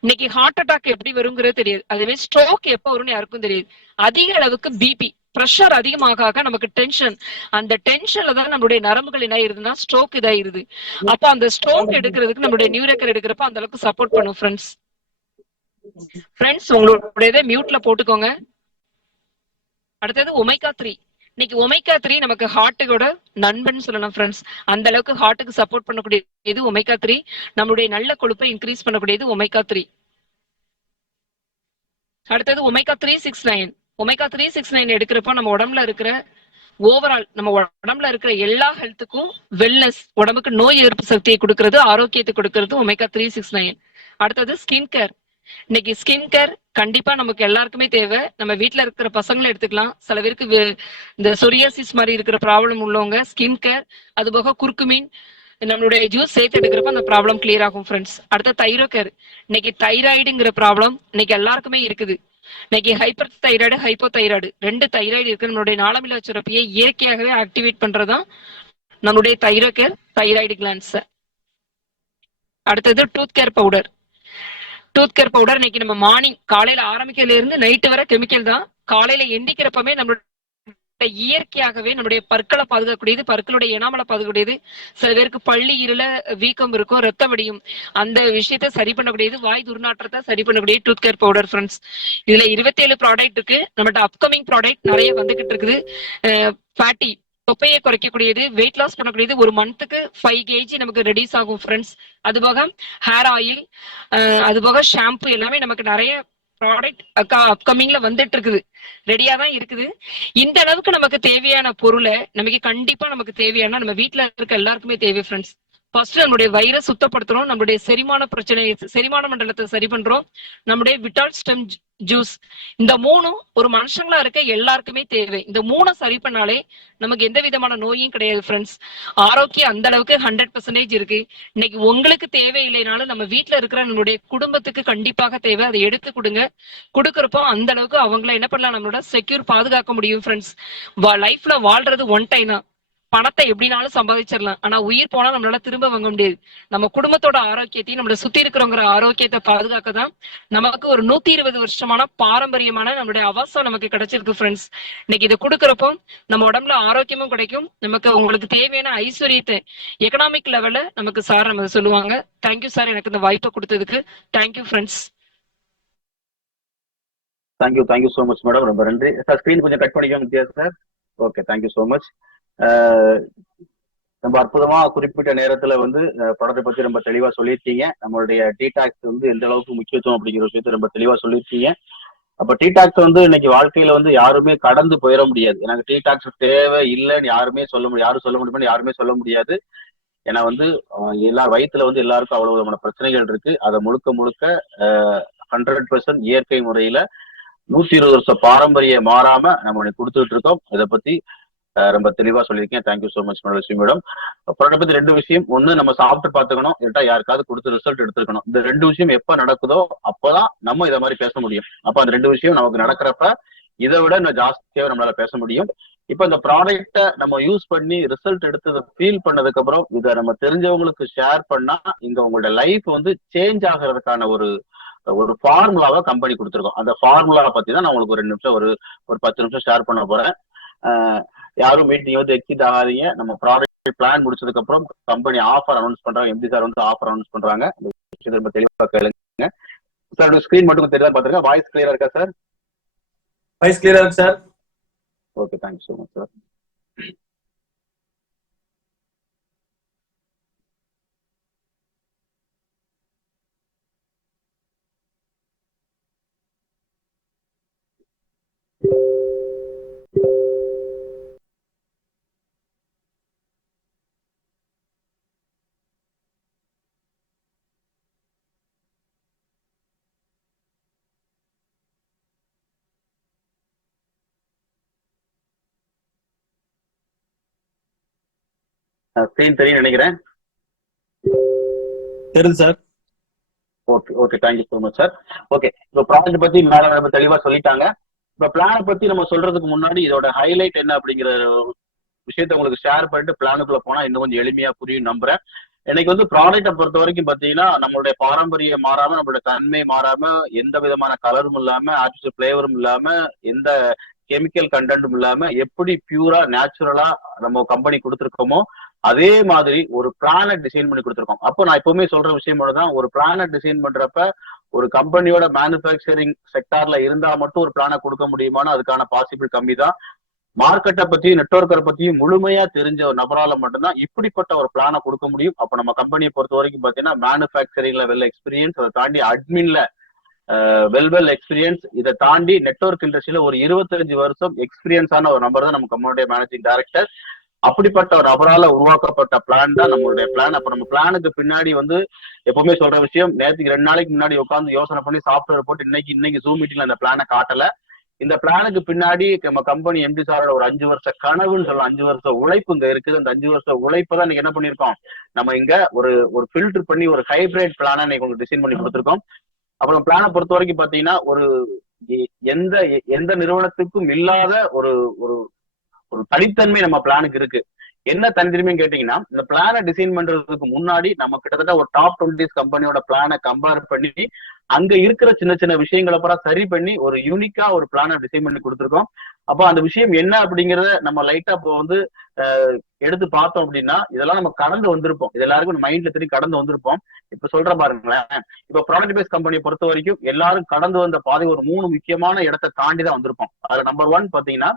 இன்னைக்கு ஹார்ட் அட்டாக் எப்படி வருங்கிறது தெரியாது, அதுவே ஸ்ட்ரோக் எப்ப வரும்னு யாருக்கும் தெரியாது. அதிக அளவுக்கு பிபி பிரஷர் அதிகமாக நமக்கு டென்ஷன், அந்த டென்ஷன்ல தான் நம்மளுடைய நரம்புகள் என்ன ஆயிருதுன்னா ஸ்ட்ரோக் இதாயிருது. அப்ப அந்த ஸ்ட்ரோக் எடுக்கிறதுக்கு நம்மளுடைய நியூரோ கேர் எடுக்கிறப்ப அந்த அளவுக்கு சப்போர்ட் பண்ணும் ஃப்ரெண்ட்ஸ். உங்களுடைய மியூட்ல போட்டுக்கோங்க. அடுத்தது ஒமேகா 3. இன்னைக்கு ஒமேகா 3 நமக்கு ஹார்ட்டுக்கோட நண்பன் சொல்லலாம் ஃப்ரெண்ட்ஸ். அந்த அளவுக்கு ஹார்ட்டுக்கு சப்போர்ட் பண்ணக்கூடியது ஒமேகா 3. நம்மளுடைய நல்ல கொழுப்பை இன்க்ரீஸ் பண்ணக்கூடியது ஒமேகா 3. அடுத்தது ஒமேகா 369. ஒமேகா 369 எடுக்கிறப்போ நம்ம உடம்புல இருக்கிற ஓவரால் நம்ம உடம்புல இருக்கிற எல்லா ஹெல்த்துக்கும் வெல்னஸ், உடம்புக்கு நோய் எதிர்ப்பு சக்தியை கொடுக்கறது, ஆரோக்கியத்தை கொடுக்கறது ஒமேகா 369. அடுத்தது ஸ்கின் கேர். இன்னைக்கு ஸ்கின் கேர் கண்டிப்பா நமக்கு எல்லாருக்குமே தேவை. நம்ம வீட்டுல இருக்கிற பசங்களை எடுத்துக்கலாம். சில பேருக்கு இந்த சொரியாசிஸ் மாதிரி இருக்கிற ப்ராப்ளம் உள்ளவங்க ஸ்கின் கேர், அது போக குறுக்குமீன் நம்மளுடைய ஜூஸ் சேர்த்து எடுக்கிறப்ப அந்த ப்ராப்ளம் கிளியர் ஆகும் ஃப்ரெண்ட்ஸ். அடுத்த தைரோ கேர். இன்னைக்கு தைராய்டுங்கிற ப்ராப்ளம் இன்னைக்கு எல்லாருக்குமே இருக்குது. இன்னைக்கு hyper thyroid, hypo thyroid 2 thyroid இருக்கு. நம்மளுடைய நாளமில்லா சுரப்பியை இயற்கையாகவே ஆக்டிவேட் பண்றதுதான் நம்மளுடைய தைரோ கேர், தைராய்டு கிளான்ஸ். அடுத்தது tooth care powder. Tooth care powder இன்னைக்கு நம்ம மார்னிங் காலையில ஆரம்பிக்கிறதுல இருந்து நைட்டு வரை கெமிக்கல் தான். காலையில எந்திக்கிறப்பமே நம்மளுடைய இயற்கையாகவே நம்முடைய பற்களை பாதுகாக்கக்கூடியது, பற்களுடைய எனாமலை பாதுகாக்கக்கூடியது. சில பேருக்கு பள்ளி இருல வீக்கம் இருக்கும், ரத்த வடியும், அந்த விஷயத்த சரி பண்ணக்கூடியது, வாய் துர்நாற்றத்தை சரி பண்ணக்கூடிய டூத் கேர் பவுடர் ஃப்ரெண்ட்ஸ். இதுல 27 ப்ராடக்ட் இருக்கு. நம்மகிட்ட அப்கமிங் ப்ராடக்ட் நிறைய வந்துகிட்டு இருக்குது. ஃபேட்டி தொப்பையை குறைக்கக்கூடியது, வெயிட் லாஸ் பண்ணக்கூடியது, ஒரு மந்த்துக்கு 5 kg நமக்கு ரெடியூஸ் ஆகும் ஃப்ரெண்ட்ஸ். அது போக ஹேர் ஆயில், அது போக ஷாம்பு எல்லாமே நமக்கு நிறைய ப்ராடக்ட் அப்கமிங்ல வந்துட்டு இருக்குது, ரெடியா தான் இருக்குது. இந்த அளவுக்கு நமக்கு தேவையான பொருளை நமக்கு கண்டிப்பா நமக்கு தேவையான நம்ம வீட்டுல இருக்க எல்லாருக்குமே தேவை ஃப்ரெண்ட்ஸ். ஃபர்ஸ்ட் நம்மளுடைய வயிறை சுத்தப்படுத்துறோம், நம்மளுடைய செரிமான பிரச்சனை, செரிமான மண்டலத்தை சரி பண்றோம், நம்முடைய விட்டால் ஸ்டெம் ஜூஸ். இந்த 3 ஒரு மனுஷங்களா இருக்க எல்லாருக்குமே தேவை. இந்த 3 சரி பண்ணாலே நமக்கு எந்த விதமான நோயும் கிடையாது ஃப்ரெண்ட்ஸ். ஆரோக்கியம் அந்த அளவுக்கு 100% இருக்கு. இன்னைக்கு உங்களுக்கு தேவையில்லைனாலும் நம்ம வீட்டுல இருக்கிற நம்மளுடைய குடும்பத்துக்கு கண்டிப்பாக தேவை. அதை எடுத்து கொடுங்க. கொடுக்கறப்போ அந்த அளவுக்கு அவங்கள என்ன பண்ணலாம், நம்மளோட செக்யூர் பாதுகாக்க முடியும் ஃப்ரெண்ட்ஸ். லைஃப்ல வாழ்றது ஒன் டைம் தான். பணத்தை எப்படினாலும் சம்பாதிச்சிடலாம், ஆனா உயிர் போனா நம்மளால திரும்ப வாங்க முடியாது. நம்ம குடும்பத்தோட ஆரோக்கியத்தையும் நம்மள சுத்தி இருக்கிறவங்க ஆரோக்கியத்தை பாதுகாக்க தான் நமக்கு ஒரு 120 வருஷமான பாரம்பரியமான நம்மளுடைய அவசரம் நமக்கு கிடைச்சிருக்கு ஃப்ரெண்ட்ஸ். இன்னைக்கு இதை கொடுக்கறப்போ நம்ம உடம்புல ஆரோக்கியமும் கிடைக்கும், நமக்கு உங்களுக்கு தேவையான ஐஸ்வர்யத்தை எக்கனாமிக் லெவல்ல நமக்கு சார் நம்ம சொல்லுவாங்க. தேங்க்யூ சார், எனக்கு இந்த வாய்ப்பை கொடுத்ததுக்கு. Thank you friends. Thank you so much madam, ரொம்ப நன்றி சார். ஸ்கிரீன் கொஞ்சம் கட் பண்ணிக்கோங்க sir. Okay, thank you so much. நம்ம அற்புதமா குறிப்பிட்ட நேரத்துல வந்து படத்தை பத்தி ரொம்ப தெளிவா சொல்லியிருக்கீங்க. நம்மளுடைய டீடாக்ஸ் வந்து எந்த அளவுக்கு முக்கியத்துவம் அப்படிங்கிற விஷயத்த ரொம்ப தெளிவா சொல்லியிருக்கீங்க. அப்ப டீடாக்ஸ் வந்து இன்னைக்கு வாழ்க்கையில வந்து யாருமே கடந்து போயிட முடியாது. எனக்கு டீடாக்ஸ் தேவை இல்லைன்னு யாருமே சொல்ல முடியாது, யாரும் சொல்ல முடியுமான்னு யாருமே சொல்ல முடியாது. ஏன்னா வந்து எல்லா வயிற்றுல வந்து எல்லாருக்கும் அவ்வளவு விதமான பிரச்சனைகள் இருக்கு. அதை முழுக்க 100% இயற்கை முறையில 120 வருஷம் பாரம்பரியம் மாறாம நம்ம கொடுத்துட்டு இருக்கோம். இதை பத்தி ரொம்ப தெளிவா சொல்லியிருக்கேன். Thank you so much madam. Product பத்தி 2 விஷயம். ஒண்ணு, நம்ம சாப்பிட்டு பாத்துக்கணும், இல்லட்டா யாருக்காவது கொடுத்து ரிசல்ட் எடுத்துக்கணும். இந்த 2 விஷயம் எப்ப நடக்குதோ அப்பதான் நம்ம இதை மாதிரி பேச முடியும். அப்ப அந்த 2 விஷயம் நமக்கு நடக்கிறப்ப இதை விட இன்னும் ஜாஸ்தியாக நம்மளால பேச முடியும். இப்ப இந்த ப்ராடக்ட நம்ம யூஸ் பண்ணி ரிசல்ட் எடுத்து ஃபீல் பண்ணதுக்கு அப்புறம் இதை நம்ம தெரிஞ்சவங்களுக்கு ஷேர் பண்ணா இங்க உங்களோட லைஃப் வந்து சேஞ்ச் ஆகிறதுக்கான ஒரு ஒரு ஃபார்முலாவை கம்பெனி கொடுத்துருக்கோம். அந்த ஃபார்முலாவை பத்தி தான் நான் உங்களுக்கு ஒரு 2 நிமிஷம் ஒரு 10 நிமிஷம் ஷேர் பண்ண போறேன். யாரும் மீட்டிங் வந்து எக்ஸிட் ஆகாதீங்க. நம்ம ப்ராடக்ட் பிளான் முடிச்சதுக்கு அப்புறம் கம்பெனி ஆஃபர் அனௌன்ஸ் பண்றாங்க. எம்டி சார் வந்து ஆஃபர் அனௌன்ஸ் பண்றாங்க. இந்த விஷயத்தை ரொம்ப தெளிவா கேளுங்க சார். ஸ்கிரீன் மட்டும் தெரியாத பாத்துருங்க. வாய்ஸ் கிளியரா இருக்கா சார்? வாய்ஸ் கிளியரா இருக்கு sir. Okay, thank you so much sir. Screen தெரியும் நினைக்கிறேன். தெரியுது sir. Okay okay, thank you so much sir. Okay, இப்போ ப்ராஜெக்ட் பத்தி மேல நம்ம தெளிவா சொல்லிட்டாங்க. இப்போ பிளானை பத்தி நம்ம சொல்றதுக்கு முன்னாடி இதோட ஹைலைட் என்ன அப்படிங்கிற விஷயத்த உங்களுக்கு ஷேர் பண்ணிட்டு பிளானுக்குள்ள போனா இன்னும் கொஞ்சம் எளிமையா புரியும் நம்புறேன். எனக்கு வந்து ப்ராடக்டை பொறுத்த வரைக்கும் பாத்தீங்கன்னா நம்மளுடைய பாரம்பரியம் மாறாம, நம்மளுடைய தன்மை மாறாம, எந்த விதமான கலரும் இல்லாம, ஆர்டிபிஷியல் பிளேவரும் இல்லாம, எந்த கெமிக்கல் கண்டென்ட்டும் இல்லாம எப்படி பியூரா நேச்சுரலா நம்ம கம்பெனி கொடுத்துருக்கோமோ அதே மாதிரி ஒரு பிளானை டிசைன் பண்ணி கொடுத்துருக்கோம். அப்போ நான் எப்பவுமே சொல்ற விஷயம் தான், ஒரு பிளானை டிசைன் பண்றப்ப ஒரு கம்பெனியோட மேனுபேக்சரிங் செக்டார்ல இருந்தா மட்டும் ஒரு பிளானை கொடுக்க முடியுமான்னு அதுக்கான பாசிபிள் கம்மி தான். மார்க்கெட்டை பத்தியும் நெட்வொர்க்கரை பத்தியும் முழுமையா தெரிஞ்ச ஒரு நபரால மட்டும்தான் இப்படிப்பட்ட ஒரு பிளானை கொடுக்க முடியும். அப்ப நம்ம கம்பெனியை பொறுத்த வரைக்கும் பாத்தீங்கன்னா மேனுபேக்சரிங்ல வெல் எக்ஸ்பீரியன்ஸ், அதை தாண்டி அட்மின்ல வெல் எக்ஸ்பீரியன்ஸ், இதை தாண்டி நெட்வொர்க் இண்டஸ்ட்ரியில ஒரு 25 வருஷம் எக்ஸ்பீரியன்ஸான ஒரு நபர் தான் நம்ம கம்பெனியுடைய மேனேஜிங் டைரக்டர். அப்படிப்பட்ட ஒரு நபரால உருவாக்கப்பட்ட பிளான் தான் நம்மளுடைய பிளான். அப்ப நம்ம பிளானுக்கு பின்னாடி வந்து எப்பவுமே சொல்ற விஷயம், நேற்றுக்கு 2 நாளைக்கு முன்னாடி உட்காந்து யோசனை பண்ணி சாஃப்ட்வேர் போட்டு இன்னைக்கு ஜூம் மீட்டிங்ல அந்த பிளானை காட்டல. இந்த பிளானுக்கு பின்னாடி நம்ம கம்பெனி எம்டி சாரோட ஒரு 5 வருஷ கனவுன்னு சொல்லலாம், 5 வருஷ உழைப்பு இங்க இருக்குது. அந்த 5 வருஷ உழைப்பை தான் இன்னைக்கு என்ன பண்ணிருக்கோம், நம்ம இங்க ஒரு ஃபில்டர் பண்ணி ஒரு ஹைபிரிட் பிளானை இன்னைக்கு உங்களுக்கு டிசைன் பண்ணி கொடுத்துருக்கோம். அப்புறம் பிளானை பொறுத்த வரைக்கும் பாத்தீங்கன்னா ஒரு எந்த நிறுவனத்துக்கும் இல்லாத ஒரு ஒரு தனித்தன்மை நம்ம பிளானுக்கு இருக்கு. என்ன தனித்தன்மைன்னு கேட்டீங்கன்னா, இந்த பிளானை டிசைன் பண்றதுக்கு முன்னாடி நம்ம கிட்டத்தட்ட ஒரு டாப் 20 கம்பெனியோட பிளானை கம்பேர் பண்ணி அங்க இருக்கிற சின்ன சின்ன விஷயங்களை பூரா சரி பண்ணி ஒரு யூனிக்கா ஒரு பிளானை டிசைன் பண்ணி கொடுத்துருக்கோம். அப்போ அந்த விஷயம் என்ன அப்படிங்கிறத நம்ம லைட்டா இப்போ வந்து எடுத்து பார்த்தோம் அப்படின்னா, இதெல்லாம் நம்ம கடந்து வந்திருப்போம். இது எல்லாருக்கும் மைண்ட்ல தெரியும், கடந்து வந்திருப்போம். இப்ப சொல்ற பாருங்களேன், இப்ப ப்ராடக்ட் பேஸ் கம்பெனியை பொறுத்த வரைக்கும் எல்லாரும் கடந்து வந்த பாதை ஒரு 3 முக்கியமான இடத்தை தாண்டி தான் வந்திருப்போம். அதுல நம்பர் 1 பாத்தீங்கன்னா,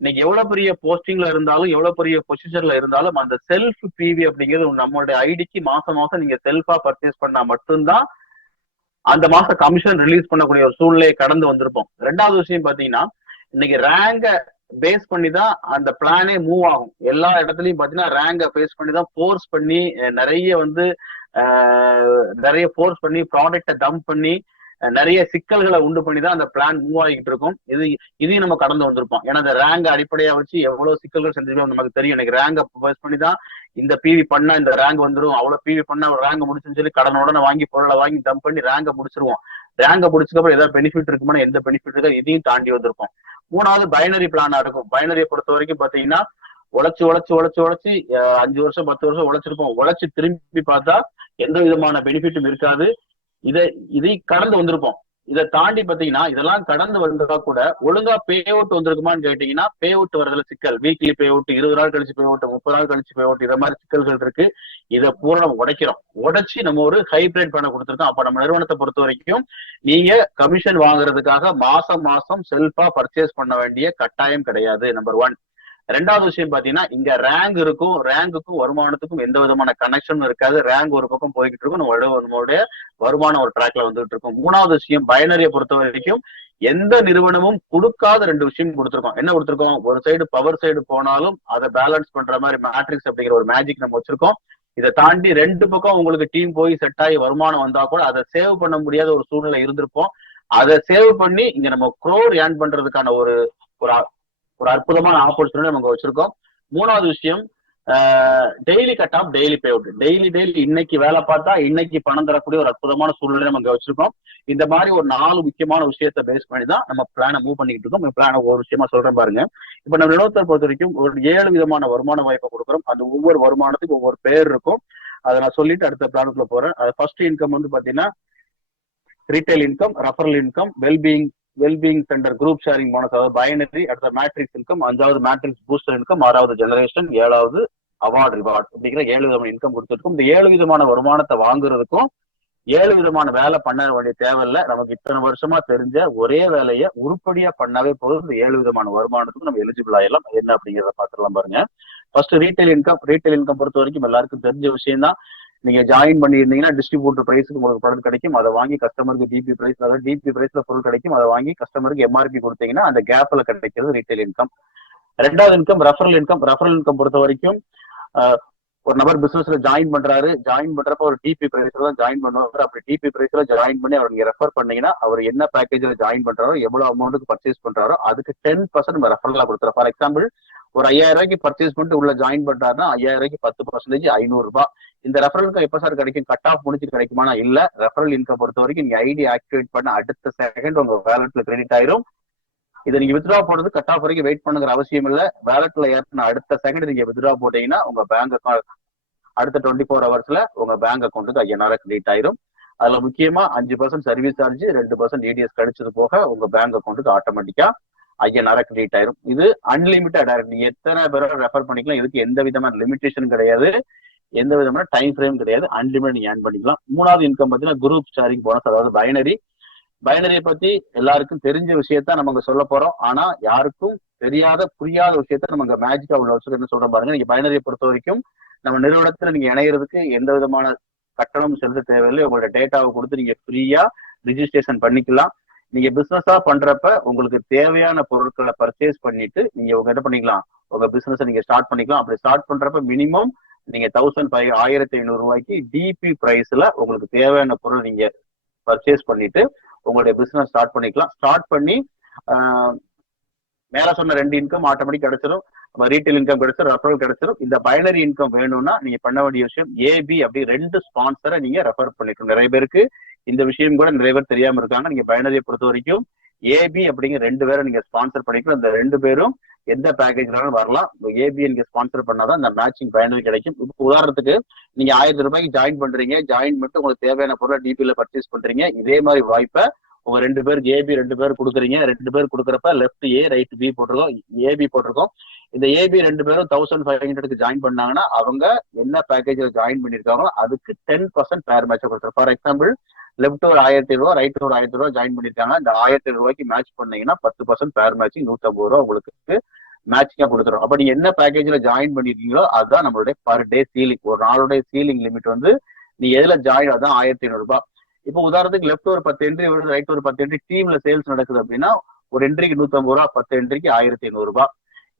இன்னைக்கு எவ்வளவு பெரிய போஸ்டிங்ல இருந்தாலும் எவ்வளவு பெரிய பொசிஷன்ல இருந்தாலும் அந்த செல்ஃப் பிவி அப்படிங்கிறது நம்மளுடைய ஐடிக்கு மாசம் நீங்க செல்ஃபா பர்ச்சேஸ் பண்ணா மட்டும்தான் அந்த மாசம் கமிஷன் ரிலீஸ் பண்ணக்கூடிய ஒரு சூழ்நிலையை கடந்து வந்திருப்போம். 2வது விஷயம் பாத்தீங்கன்னா, இன்னைக்கு ரேங்க பேஸ் பண்ணி தான் அந்த பிளானே மூவ் ஆகும். எல்லா இடத்துலயும் பாத்தீங்கன்னா ரேங்க பேஸ் பண்ணி தான் ஃபோர்ஸ் பண்ணி நிறைய ஃபோர்ஸ் பண்ணி ப்ராடக்டை டம்ப் பண்ணி நிறைய சிக்கல்களை உண்டு பண்ணி தான் அந்த பிளான் மூவ் ஆகிட்டு இருக்கும். இதையும் நம்ம கடந்து வந்திருப்போம். ஏன்னா அந்த ரேங்க அடிப்படையா வச்சு எவ்வளவு சிக்கல்கள் செஞ்சிருக்கோம் நமக்கு தெரியும். எனக்கு ரேங்க பேஸ் பண்ணி தான் இந்த பிவி பண்ணா இந்த ரேங்க் வந்துடும், அவ்வளவு பிவி பண்ணா ஒரு ரேங்க முடிச்சுன்னு சொல்லி கடனோட வாங்கி பொருளை வாங்கி டம்ப் பண்ணி ரேங்க முடிச்சிருவோம். ரேங்க முடிச்சதுக்கப்புறம் ஏதாவது பெனிஃபிட் இருக்குமானா எந்த பெனிஃபிட் இருக்கோ இதையும் தாண்டி வந்திருக்கும். 3வது பைனரி பிளானா இருக்கும். பைனரியை பொறுத்த வரைக்கும் பாத்தீங்கன்னா உழைச்சு 5 வருஷம் 10 வருஷம் உழைச்சிருப்போம். உழைச்சு திரும்பி பார்த்தா எந்த விதமான பெனிஃபிட்டும் இருக்காது. இதை கடந்து வந்திருப்போம். இதை தாண்டி பாத்தீங்கன்னா இதெல்லாம் கடந்து வந்தா கூட ஒழுங்கா பே அவுட் வந்திருக்குமான்னு கேட்டீங்கன்னா பே அவுட் வரதுல சிக்கல். வீக்லி பே அவுட், 20 நாள் கழிச்சு பே அவுட், 30 நாள் கழிச்சு பே அவுட், இதை மாதிரி சிக்கல்கள் இருக்கு. இதை பூரா நம்ம உடைச்சு நம்ம ஒரு ஹைபிரிட் பண்ண கொடுத்துருக்கோம். அப்ப நம்ம நிறுவனத்தை பொறுத்த வரைக்கும் நீங்க கமிஷன் வாங்குறதுக்காக மாசம் செல்ஃபா பர்ச்சேஸ் பண்ண வேண்டிய கட்டாயம் கிடையாது. நம்பர் 1. 2வது விஷயம் பாத்தீங்கன்னா, இங்க ரேங்க் இருக்கும், ரேங்குக்கும் வருமானத்துக்கும் எந்த விதமான கனெக்ஷனும் இருக்காது. ரேங்க் ஒரு பக்கம் போய்கிட்டு இருக்கும், நம்மளுடைய வருமானம் ஒரு ட்ராக்ல வந்துட்டு இருக்கும். 3வது விஷயம், பைனரியை பொறுத்த வரைக்கும் எந்த நிறுவனமும் கொடுக்காத 2 விஷயம் கொடுத்துருக்கோம். என்ன கொடுத்துருக்கோம், ஒரு சைடு பவர் சைடு போனாலும் அதை பேலன்ஸ் பண்ற மாதிரி மேட்ரிக்ஸ் அப்படிங்கிற ஒரு மேஜிக் நம்ம வச்சிருக்கோம். இதை தாண்டி 2 பக்கம் உங்களுக்கு டீம் போய் செட் ஆகி வருமானம் வந்தா கூட அதை சேவ் பண்ண முடியாத ஒரு சூழ்நிலை இருந்திருப்போம். அதை சேவ் பண்ணி இங்க நம்ம க்ரோர் ஏர்ன் பண்றதுக்கான ஒரு அற்புதமான ஆப்பர்ச்சுனிட்டி நமக்கு வச்சிருக்கோம். 3வது விஷயம், daily cut off daily pay out, daily இன்னைக்கு வேலை பார்த்தா இன்னைக்கு பணம் தரக்கூடிய ஒரு அற்புதமான சூழ்நிலை நம்ம இங்க வச்சிருக்கோம். இந்த மாதிரி ஒரு 4 முக்கியமான விஷயத்தை பேஸ் பண்ணி தான் நம்ம பிளானை மூவ் பண்ணிட்டு இருக்கோம். இந்த பிளானை ஒரு விஷயமா சொல்றேன் பாருங்க. இப்ப நம்ம நிலவரத்தை பொறுத்த வரைக்கும் ஒரு 7 விதமான வருமான வாய்ப்பை கொடுக்குறோம். அந்த ஒவ்வொரு வருமானத்துக்கும் ஒவ்வொரு பேர் இருக்கும். அதை நான் சொல்லிட்டு அடுத்த பிளானுக்குள்ள போறேன். அது ஃபர்ஸ்ட் இன்கம் வந்து பாத்தீங்கன்னா retail income, referral income, wellbeing centre group sharing bonus, அதாவது பைனரி. அடுத்த மேட்ரிக்ஸ் இன்கம், 5வது மேட்ரிக்ஸ் பூஸ்டர் இன்கம், 6வது ஜெனரேஷன், 7வது அவார்ட் ரிவார்ட் அப்படிங்கிற 7 விதமான இன்கம் கொடுத்துருக்கும். இந்த 7 விதமான வருமானத்தை வாங்குறதுக்கும் 7 விதமான வேலை பண்ண வேண்டிய தேவையில்லை. நமக்கு இத்தனை வருஷமா தெரிஞ்ச ஒரே வேலையை உருப்படியா பண்ணாவே போதும். இந்த 7 விதமான வருமானத்துக்கும் நம்ம எலிஜிபிள் ஆயிடலாம். என்ன அப்படிங்கிறத பாத்துடலாம் பாருங்க. ஃபர்ஸ்ட் ரீட்டைல் இன்கம் பொறுத்த வரைக்கும் எல்லாருக்கும் தெரிஞ்ச விஷயம் தான். நீங்க ஜாயின் பண்ணியிருந்தீங்கன்னா டிஸ்ட்ரிபியூட்டர் பிரைஸுக்கு உங்களுக்கு ப்ராடக்ட் கிடைக்கும். அதை வாங்கி கஸ்டமருக்கு டிபி பிரைஸ், அதாவது டிபி பிரைஸ்ல பொருள் கிடைக்கும். அதை வாங்கி கஸ்டமருக்கு எம்ஆர்பி கொடுத்தீங்கன்னா அந்த கேப்ல கிடைக்கிறது ரீட்டைல் இன்கம். 2வது income referral income. Referral income பொறுத்த வரைக்கும் ஒரு நபர் பிசினஸ்ல ஜாயின் பண்றப்ப ஒரு டிபி பிரைஸ்ல தான் ஜாயின் பண்ணுவாங்க. அப்படி டிபி பிரைஸ்ல ஜாயின் பண்ணி அவர் நீங்க ரெஃபர் பண்ணீங்கன்னா அவர் என்ன பேக்கேஜ்ல ஜாயின் பண்றாரோ, எவ்வளவு அமௌண்ட்டுக்கு பர்ச்சேஸ் பண்றாரோ அதுக்கு 10% நம்ம ரெஃபரலா கொடுத்துறோம். ஃபார் எக்ஸாம்பிள் ஒரு 5000 ரூபாய்க்கு பர்ச்சேஸ் பண்ணிட்டு உள்ள ஜாயின் பண்றாருன்னா 5000 ரூபாய்க்கு 10% 500 ரூபாய். இந்த ரெஃபரல் இன்கம் எப்ப சார் கிடைக்கும்? கட் ஆஃப் முடிச்சு கிடைக்குமானா இல்ல. ரெஃபரல் இன்கம் பொறுத்த வரைக்கும் நீங்க ஐடி ஆக்டிவேட் பண்ண அடுத்த செகண்ட் உங்க வேலட்ல கிரெடிட் ஆயிரும். இதை நீங்க வித்ட்ரா போடுறது கட் ஆஃப் வரைக்கும் வெயிட் பண்ணுங்கிற அவசியம் இல்ல. வேலட்ல ஏற்றின அடுத்த செகண்ட் நீங்க வித்ட்ரா போட்டீங்கன்னா உங்க பேங்க் அக்கௌண்ட் அடுத்த 24 ஹவர்ஸ்ல உங்க பேங்க் அக்கௌண்ட்டுக்கு 5000 கிரெடிட் ஆயிரும். அதுல முக்கியமா 5% சர்வீஸ் சார்ஜ், 2% EDS கழிச்சது போக உங்க பேங்க் அக்கௌண்ட்டுக்கு ஆட்டோமேட்டிக்கா 5000 கிரெடிட் ஆயிரும். இது அன்லிமிட்டட் டைரக்ட். நீங்க எத்தனை பேரை ரெஃபர் பண்ணிக்கலாம். இதுக்கு எந்த விதமான லிமிடேஷன் கிடையாது, எந்த விதமான டைம் ஃப்ரேம் கிடையாது. அன்லிமிட்டட் நீங்க ஏர்ன் பண்ணிக்கலாம். 3வது இன்கம் பார்த்தீங்கன்னா குரூப் ஷேரிங் போனஸ், அதாவது பைனரியை பத்தி எல்லாருக்கும் தெரிஞ்ச விஷயத்த நம்ம சொல்ல போறோம். ஆனா யாருக்கும் புரியாத விஷயத்த நம்ம மேஜிக்கா உள்ள வச்சு என்ன சொல்றோம் பாருங்க. நீங்க பைனரியை பொறுத்த வரைக்கும் நம்ம நிறுவனத்துல நீங்க இணையறதுக்கு எந்த விதமான கட்டணம் செலுத்த தேவையில்லை. உங்களோட டேட்டாவை கொடுத்து நீங்க ஃப்ரீயா ரிஜிஸ்ட்ரேஷன் பண்ணிக்கலாம். நீங்க பிசினஸா பண்றப்ப உங்களுக்கு தேவையான பொருட்களை பர்ச்சேஸ் பண்ணிட்டு நீங்க உங்க என்ன பண்ணிக்கலாம், உங்க பிசினஸ் நீங்க ஸ்டார்ட் பண்ணிக்கலாம். அப்படி ஸ்டார்ட் பண்றப்ப மினிமம் நீங்க 1500 ரூபாய்க்கு டிபி பிரைஸ்ல உங்களுக்கு தேவையான பொருள் நீங்க பர்ச்சேஸ் பண்ணிட்டு உங்களுடைய பிசினஸ் ஸ்டார்ட் பண்ணிக்கலாம். ஸ்டார்ட் பண்ணி மேல சொன்ன 2 இன்கம் ஆட்டோமேட்டிக் கிடைச்சிடும். ரீட்டைல் இன்கம் கிடைச்சிடும், ரெஃபரல் கிடைச்சிடும். இந்த பைனரி இன்கம் வேணும்னா நீங்க பண்ண வேண்டிய விஷயம் ஏபி அப்படி 2 ஸ்பான்சரை நீங்க ரெஃபர் பண்ணிக்கணும். நிறைய பேருக்கு இந்த விஷயம் கூட நிறைய பேர் தெரியாம இருக்காங்க. நீங்க பைனரியை பொறுத்த வரைக்கும் ஏபி அப்படிங்கிற 2 பேரை நீங்க ஸ்பான்சர் பண்ணிக்கணும். இந்த 2 பேரும் எந்த பேக்கேஜ்னாலும் வரலாம். ஏபி நீங்க ஸ்பான்சர் பண்ணாதான் இந்த மேட்சிங் பைனரி கிடைக்கும். இப்போ உதாரணத்துக்கு நீங்க 1000 ரூபாய்க்கு ஜாயின் பண்றீங்க, ஜாயின் பண்ணிட்டு உங்களுக்கு தேவையான பொருளை டிபில பர்ச்சேஸ் பண்றீங்க. இதே மாதிரி வாய்ப்பை உங்க 2 பேருக்கு ஏபி 2 பேர் கொடுக்குறீங்க. 2 பேர் கொடுக்குறப்ப லெஃப்ட் ஏ ரைட் பி போட்டிருக்கோம், ஏபி போட்டிருக்கோம். இந்த ஏபி 2 பேரும் 1500க்கு ஜாயின் பண்ணாங்கன்னா அவங்க என்ன பேக்கேஜ்ல ஜாயின் பண்ணிருக்காங்களோ அதுக்கு 10% பேர் மேட்சா கொடுத்துரும். ஃபார் எக்ஸாம்பிள் லெஃப்ட் ஒரு 1000 ரூபாய், ரைட் ஒரு 1000 ரூபாய் ஜாயின் பண்ணிருக்காங்க. இந்த 1000 ரூபாய்க்கு மேட்ச் பண்ணீங்கன்னா 10% பேர் மேட்சிங் 150 ரூபாய் உங்களுக்கு மேட்சிங்கா கொடுத்துரும். அப்ப நீங்க என்ன பேக்கேஜ்ல ஜாயின் பண்ணிருக்கீங்களோ அதுதான் நம்மளுடைய பர் டே சீலிங். ஒரு நாளுடைய சீலிங் லிமிட் வந்து நீ எதுல ஜாயின் அதான் 1500 ரூபாய். இப்போ உதாரணத்துக்கு லெஃப்ட் ஒரு 10 என்ட்ரி வருது, ரைட் ஒரு 10 என்ட்ரி டீம்ல சேல்ஸ் நடக்குது அப்படின்னா ஒரு என்ட்ரிக்கு 150 ரூபாய், 10 என்ட்ரிக்கு 1500 ரூபாய்.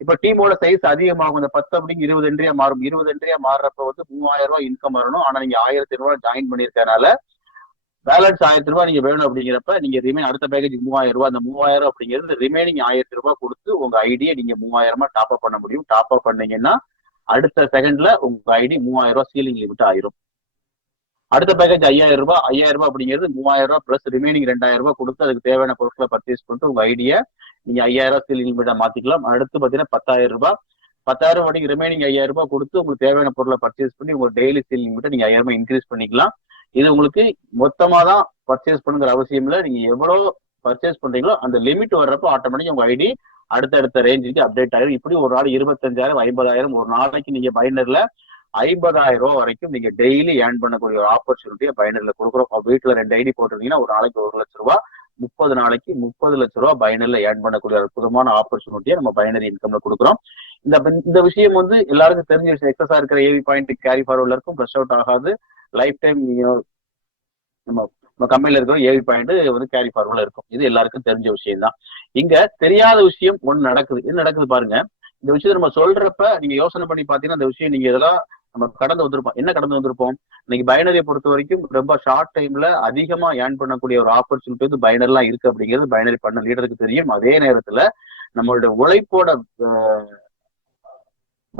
இப்ப டீமோட சைஸ் அதிகமாகும். இந்த 10 அப்படிங்க 20 என்ட்ரியா மாறும். 20 என்ட்ரியா மாறுறப்ப வந்து 3000 ரூபாய் இன்கம் வரணும். ஆனா நீங்க 1500 ரூபாய் ஜாயின் பண்ணிருக்கனால பேலன்ஸ் 1000 ரூபாய் நீங்க வேணும் அப்படிங்கிறப்ப நீங்க ரிமைன் அடுத்த பேக்கேஜ் 3000 ரூபாய். அந்த 3000 அப்படிங்கிறது ரிமைனிங் 1000 ரூபாய் கொடுத்து உங்க ஐடியை நீங்க 3000 டாப் அப் பண்ண முடியும். டாப் அப் பண்ணீங்கன்னா அடுத்த செகண்ட்ல உங்க ஐடி 3000 ரூபாய் சீலிங் லிமிட் ஆயிரும். அடுத்த பேக்கேஜ் 5000 ரூபாய். 5000 ரூபாய் அப்படிங்கிறது 3000 ரூபாய் பிளஸ் ரிமைனிங் 2000 ரூபாய் கொடுத்து அதுக்கு தேவையான பொருட்களை பர்ச்சேஸ் பண்ணிட்டு உங்க ஐடியை நீங்க 5000 ரூபாய் சீலிங் லிமிட்டா மாத்திக்கலாம். அடுத்து பாத்தீங்கன்னா 10000 ரூபாய். 10000 ரூபாய் ரிமைனிங் 5000 ரூபாய் கொடுத்து உங்களுக்கு தேவையான பொருளை பர்ச்சேஸ் பண்ணி உங்க டெய்லி சீலிங் லிமிட்டை நீங்க 5000 ரூபாய் இன்க்ரீஸ் பண்ணிக்கலாம். இது உங்களுக்கு மொத்தமா தான் பர்ச்சேஸ் பண்ணுங்கிற அவசியம் இல்லை. நீங்க எவ்வளவு பர்ச்சேஸ் பண்றீங்களோ அந்த லிமிட் வர்றப்போ ஆட்டோமேட்டிக் உங்க ஐடி அடுத்தடுத்த ரேஞ்சுக்கு அப்டேட் ஆயிரும். இப்படி ஒரு நாள் 25,000 50,000 ஒரு நாளைக்கு நீங்க பைனர்ல 50,000 ரூபாய் வரைக்கும் நீங்க டெய்லி ஏர்ன் பண்ணக்கூடிய ஒரு ஆப்பர்ச்சுனிட்டியை பைனர்ல கொடுக்குறோம். வீட்டுல 2 ஐடி போட்டிருந்தீங்கன்னா ஒரு நாளைக்கு 1 லட்சம் ரூபாய், 30 நாளைக்கு 30 லட்சம் ரூபாய் பைனர்ல ஏர்ன் பண்ணக்கூடிய அற்புதமான ஆப்பர்ச்சுனிட்டியை நம்ம பைனரி இன்கம்ல கொடுக்குறோம். இந்த விஷயம் வந்து எல்லாருக்கும் தெரிஞ்ச விஷயம். எக்ஸஸா இருக்கிற ஏவி பாயிண்ட் கேரி ஃபார்வர்ட்ல இருக்கும், ஃப்ரெஷ் அவுட் ஆகாது. லைஃப் டைம் நம்ம கம்பெனில இருக்கிற ஏவி பாயிண்ட் வந்து கேரி ஃபார்வர்ட்ல இருக்கும். இது எல்லாருக்கும் தெரிஞ்ச விஷயம் தான். இங்க தெரியாத விஷயம் ஒண்ணு நடக்குது. என்ன நடக்குது பாருங்க. இந்த விஷயத்த நம்ம சொல்றப்ப நீங்க யோசனை பண்ணி பாத்தீங்கன்னா இந்த விஷயம் நீங்க இதெல்லாம் நம்ம கடந்து வந்திருப்போம். என்ன கடந்து வந்திருப்போம்? இன்னைக்கு பைனரியை பொறுத்த வரைக்கும் ரொம்ப ஷார்ட் டைம்ல அதிகமா ஏர்ன் பண்ணக்கூடிய ஒரு ஆப்பர்ச்சுனிட்டி வந்து பைனர்லாம் இருக்கு அப்படிங்கிறது பைனரி பண்ண லீடருக்கு தெரியும். அதே நேரத்துல நம்மளுடைய உழைப்போட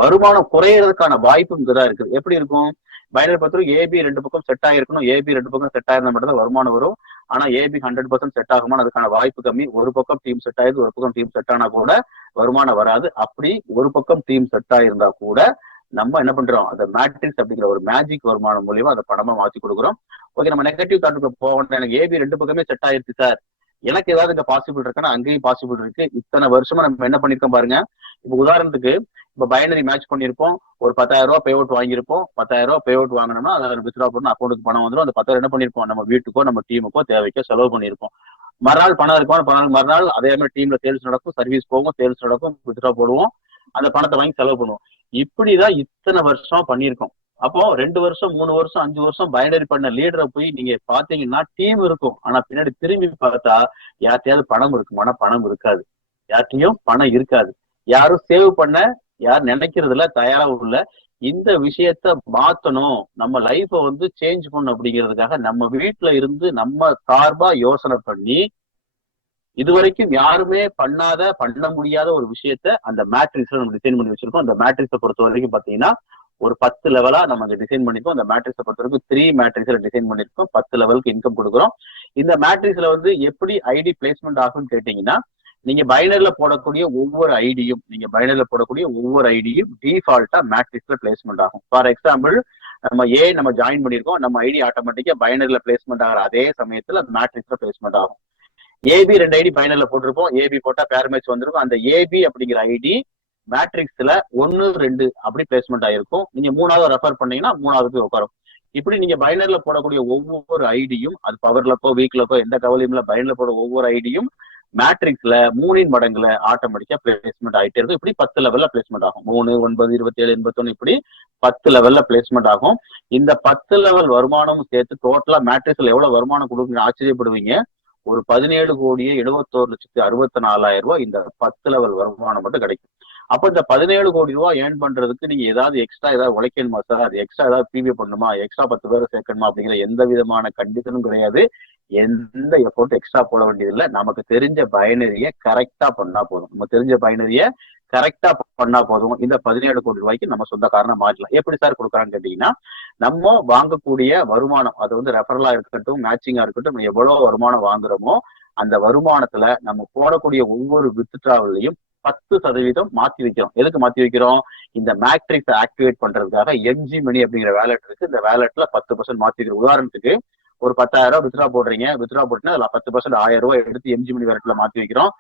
வருமானம் குறையறதுக்கான வாய்ப்பும் இங்கதான் இருக்கு. எப்படி இருக்கும்? பைனரி பொறுத்தவரை ஏபி ரெண்டு பக்கம் செட் ஆகிருக்கணும். ஏபி ரெண்டு பக்கம் செட் ஆயிருந்தா மட்டும் தான் வருமானம் வரும். ஆனா ஏபி 100% செட் ஆகுமா? அதுக்கான வாய்ப்பு கம்மி. ஒரு பக்கம் டீம் செட் ஆயிருது, ஒரு பக்கம் டீம் செட் ஆனா கூட வருமானம் வராது. அப்படி ஒரு பக்கம் டீம் செட் ஆயிருந்தா கூட நம்ம என்ன பண்றோம்? அந்த மேட்ரிக்ஸ் அப்படிங்கிற ஒரு மேஜிக் வருமானம் மூலியமா அதை பணமா மாத்தி கொடுக்குறோம். ஓகே, நம்ம நெகட்டிவ் தாட்டுக்கு போகணும். எனக்கு ஏபி ரெண்டு பக்கமே செட் ஆயிருச்சு சார், எனக்கு ஏதாவது இங்க பாசிபிள் இருக்குன்னா அங்கேயும் பாசிபிள் இருக்கு. இத்தனை வருஷமா நம்ம என்ன பண்ணிருக்கோம் பாருங்க. இப்ப உதாரணத்துக்கு இப்ப பைனரி மேட்ச் பண்ணிருப்போம், ஒரு 10,000 ரூபாய் பே அவுட் வாங்கியிருப்போம். 10,000 ரூபாய் பே அவுட் வாங்கினோம்னா அதை வித்ட்ரா பண்ணணும், அக்கௌண்ட்டுக்கு பணம் வந்துடும். அந்த 10,000 என்ன பண்ணிருப்போம்? நம்ம வீட்டுக்கோ நம்ம டீமுக்கோ தேவைக்கோ செலவு பண்ணிருப்போம். மறுநாள் பணம் இருக்கும், மறுநாள் அதே மாதிரி டீம்ல சேல்ஸ் நடக்கும், சர்வீஸ் போகும், சேல்ஸ் நடக்கும், வித்ட்ரா போடுவோம், அந்த பணத்தை வாங்கி செலவு பண்ணுவோம். இப்படிதான் இத்தனை வருஷம் பண்ணிருக்கோம். அப்போ 2 வருஷம் 3 வருஷம் 5 வருஷம் பைனரி பண்ண லீடரை போய் நீங்க பாத்தீங்கன்னா டீம் இருக்கும், ஆனா பின்னாடி திரும்பி பார்த்தா யார்ட்டையாவது பணம் இருக்குமானா பணம் இருக்காது, யார்ட்டையும் பணம் இருக்காது. யாரும் சேவ் பண்ண யார் நினைக்கிறதுல தயாராகவும் இல்ல. இந்த விஷயத்த மாத்தணும், நம்ம லைஃப சேஞ்ச் பண்ணணும் அப்படிங்கிறதுக்காக நம்ம வீட்டுல இருந்து நம்ம சார்பா யோசனை பண்ணி இதுவரைக்கும் யாருமே பண்ண முடியாத ஒரு விஷயத்த அந்த மேட்ரிக்ஸ்ல நம்ம டிசைன் பண்ணி வச்சிருக்கோம். அந்த மேட்ரிக்ஸை பொறுத்த வரைக்கும் பாத்தீங்கன்னா ஒரு 10 லெவலா நம்ம அங்க டிசைன் பண்ணிருக்கோம். அந்த மேட்ரிக்ஸை பொறுத்த வரைக்கும் 3 மேட்ரிக்ஸ்ல டிசைன் பண்ணிருக்கோம். 10 லெவலுக்கு இன்கம் கொடுக்குறோம். இந்த மேட்ரிக்ஸ்ல எப்படி ஐடி பிளேஸ்மெண்ட் ஆகும்னு கேட்டீங்கன்னா, நீங்க பைனரில போடக்கூடிய ஒவ்வொரு ஐடியும் டிஃபால்ட்டா மேட்ரிக்ஸ்ல பிளேஸ்மெண்ட் ஆகும். ஃபார் எக்ஸாம்பிள், நம்ம ஜாயின் பண்ணிருக்கோம், நம்ம ஐடி ஆட்டோமேட்டிக்கா பைனரில பிளேஸ்மெண்ட் ஆகிற அதே சமயத்துல மேட்ரிக்ஸ்ல பிளேஸ்மெண்ட் ஆகும். ஏபி 2 ஐடி பைனர்ல போட்டிருப்போம், ஏபி போட்டா பேர் மேட்ச் வந்திருக்கும். அந்த ஏபி அப்படிங்கிற ஐடி மேட்ரிக்ஸ்ல 1 2 அப்படி பிளேஸ்மெண்ட் ஆயிருக்கும். நீங்க 3வது ரெஃபர் பண்ணீங்கன்னா 3வது போய் உட்காரும். இப்படி நீங்க பைனர்ல போடக்கூடிய ஒவ்வொரு ஐடியும், அது பவர்லக்கோ வீக்லக்கோ எந்த கவலையும் இல்ல, பைனர்ல போட ஒவ்வொரு ஐடியும் மேட்ரிக்ஸ்ல 3 மடங்குல ஆட்டோமேட்டிக்கா பிளேஸ்மெண்ட் ஆகிட்டே இருக்கும். இப்படி 10 லெவல்ல பிளேஸ்மெண்ட் ஆகும். 3 9 27 81 இப்படி 10 லெவல்ல பிளேஸ்மெண்ட் ஆகும். இந்த 10 லெவல் வருமானமும் சேர்த்து டோட்டலா மேட்ரிக்ஸ்ல எவ்வளவு வருமானம் கொடுக்குன்னு ஆச்சரியப்படுவீங்க. ஒரு 17,71,64,000 ரூபாய் இந்த 10 லெவல் வருமானம் மட்டும் கிடைக்கும். அப்ப இந்த 17 கோடி ரூபாய் ஏர்ன் பண்றதுக்கு நீங்க ஏதாவது எக்ஸ்ட்ரா ஏதாவது உழைக்கணுமா சார், எக்ஸ்ட்ரா ஏதாவது பிவி பண்ணணுமா, எக்ஸ்ட்ரா 10 பேரை சேர்க்கணுமா அப்படிங்கிற எந்த விதமான கண்டிஷனும் கிடையாது. எந்த எஃபோர்ட் எக்ஸ்ட்ரா போட வேண்டியதில்லை. நமக்கு தெரிஞ்ச பைனரியை கரெக்டா பண்ணா போதும். இந்த 17 கோடி ரூபாய்க்கு நம்ம சொந்தக்காரனை மாற்றலாம். எப்படி சார் கொடுக்குறான்னு கேட்டீங்கன்னா, நம்ம வாங்கக்கூடிய வருமானம், அது ரெஃபரலா இருக்கட்டும், மேட்சிங்கா இருக்கட்டும், எவ்வளவு வருமானம் வாங்குறோமோ அந்த வருமானத்துல நம்ம போடக்கூடிய ஒவ்வொரு வித்ட்ராவலையும் 10% மாத்தி வைக்கிறோம். எதுக்கு மாத்தி வைக்கிறோம்? இந்த மேட்ரிக்ஸ் ஆக்டிவேட் பண்றதுக்காக எம்ஜி மணி அப்படிங்கிற வேலட் இருக்கு. இந்த வேலட்ல 10% மாத்தி வைக்கிறோம். உதாரணத்துக்கு ஒரு 10,000 வித்ட்ரா போடுறீங்க, வித்ட்ரா போட்டுன்னா அதுல 10% 1000 ரூபாய் எடுத்து எம்ஜி மணி வேலட்ல மாத்தி வைக்கிறோம்.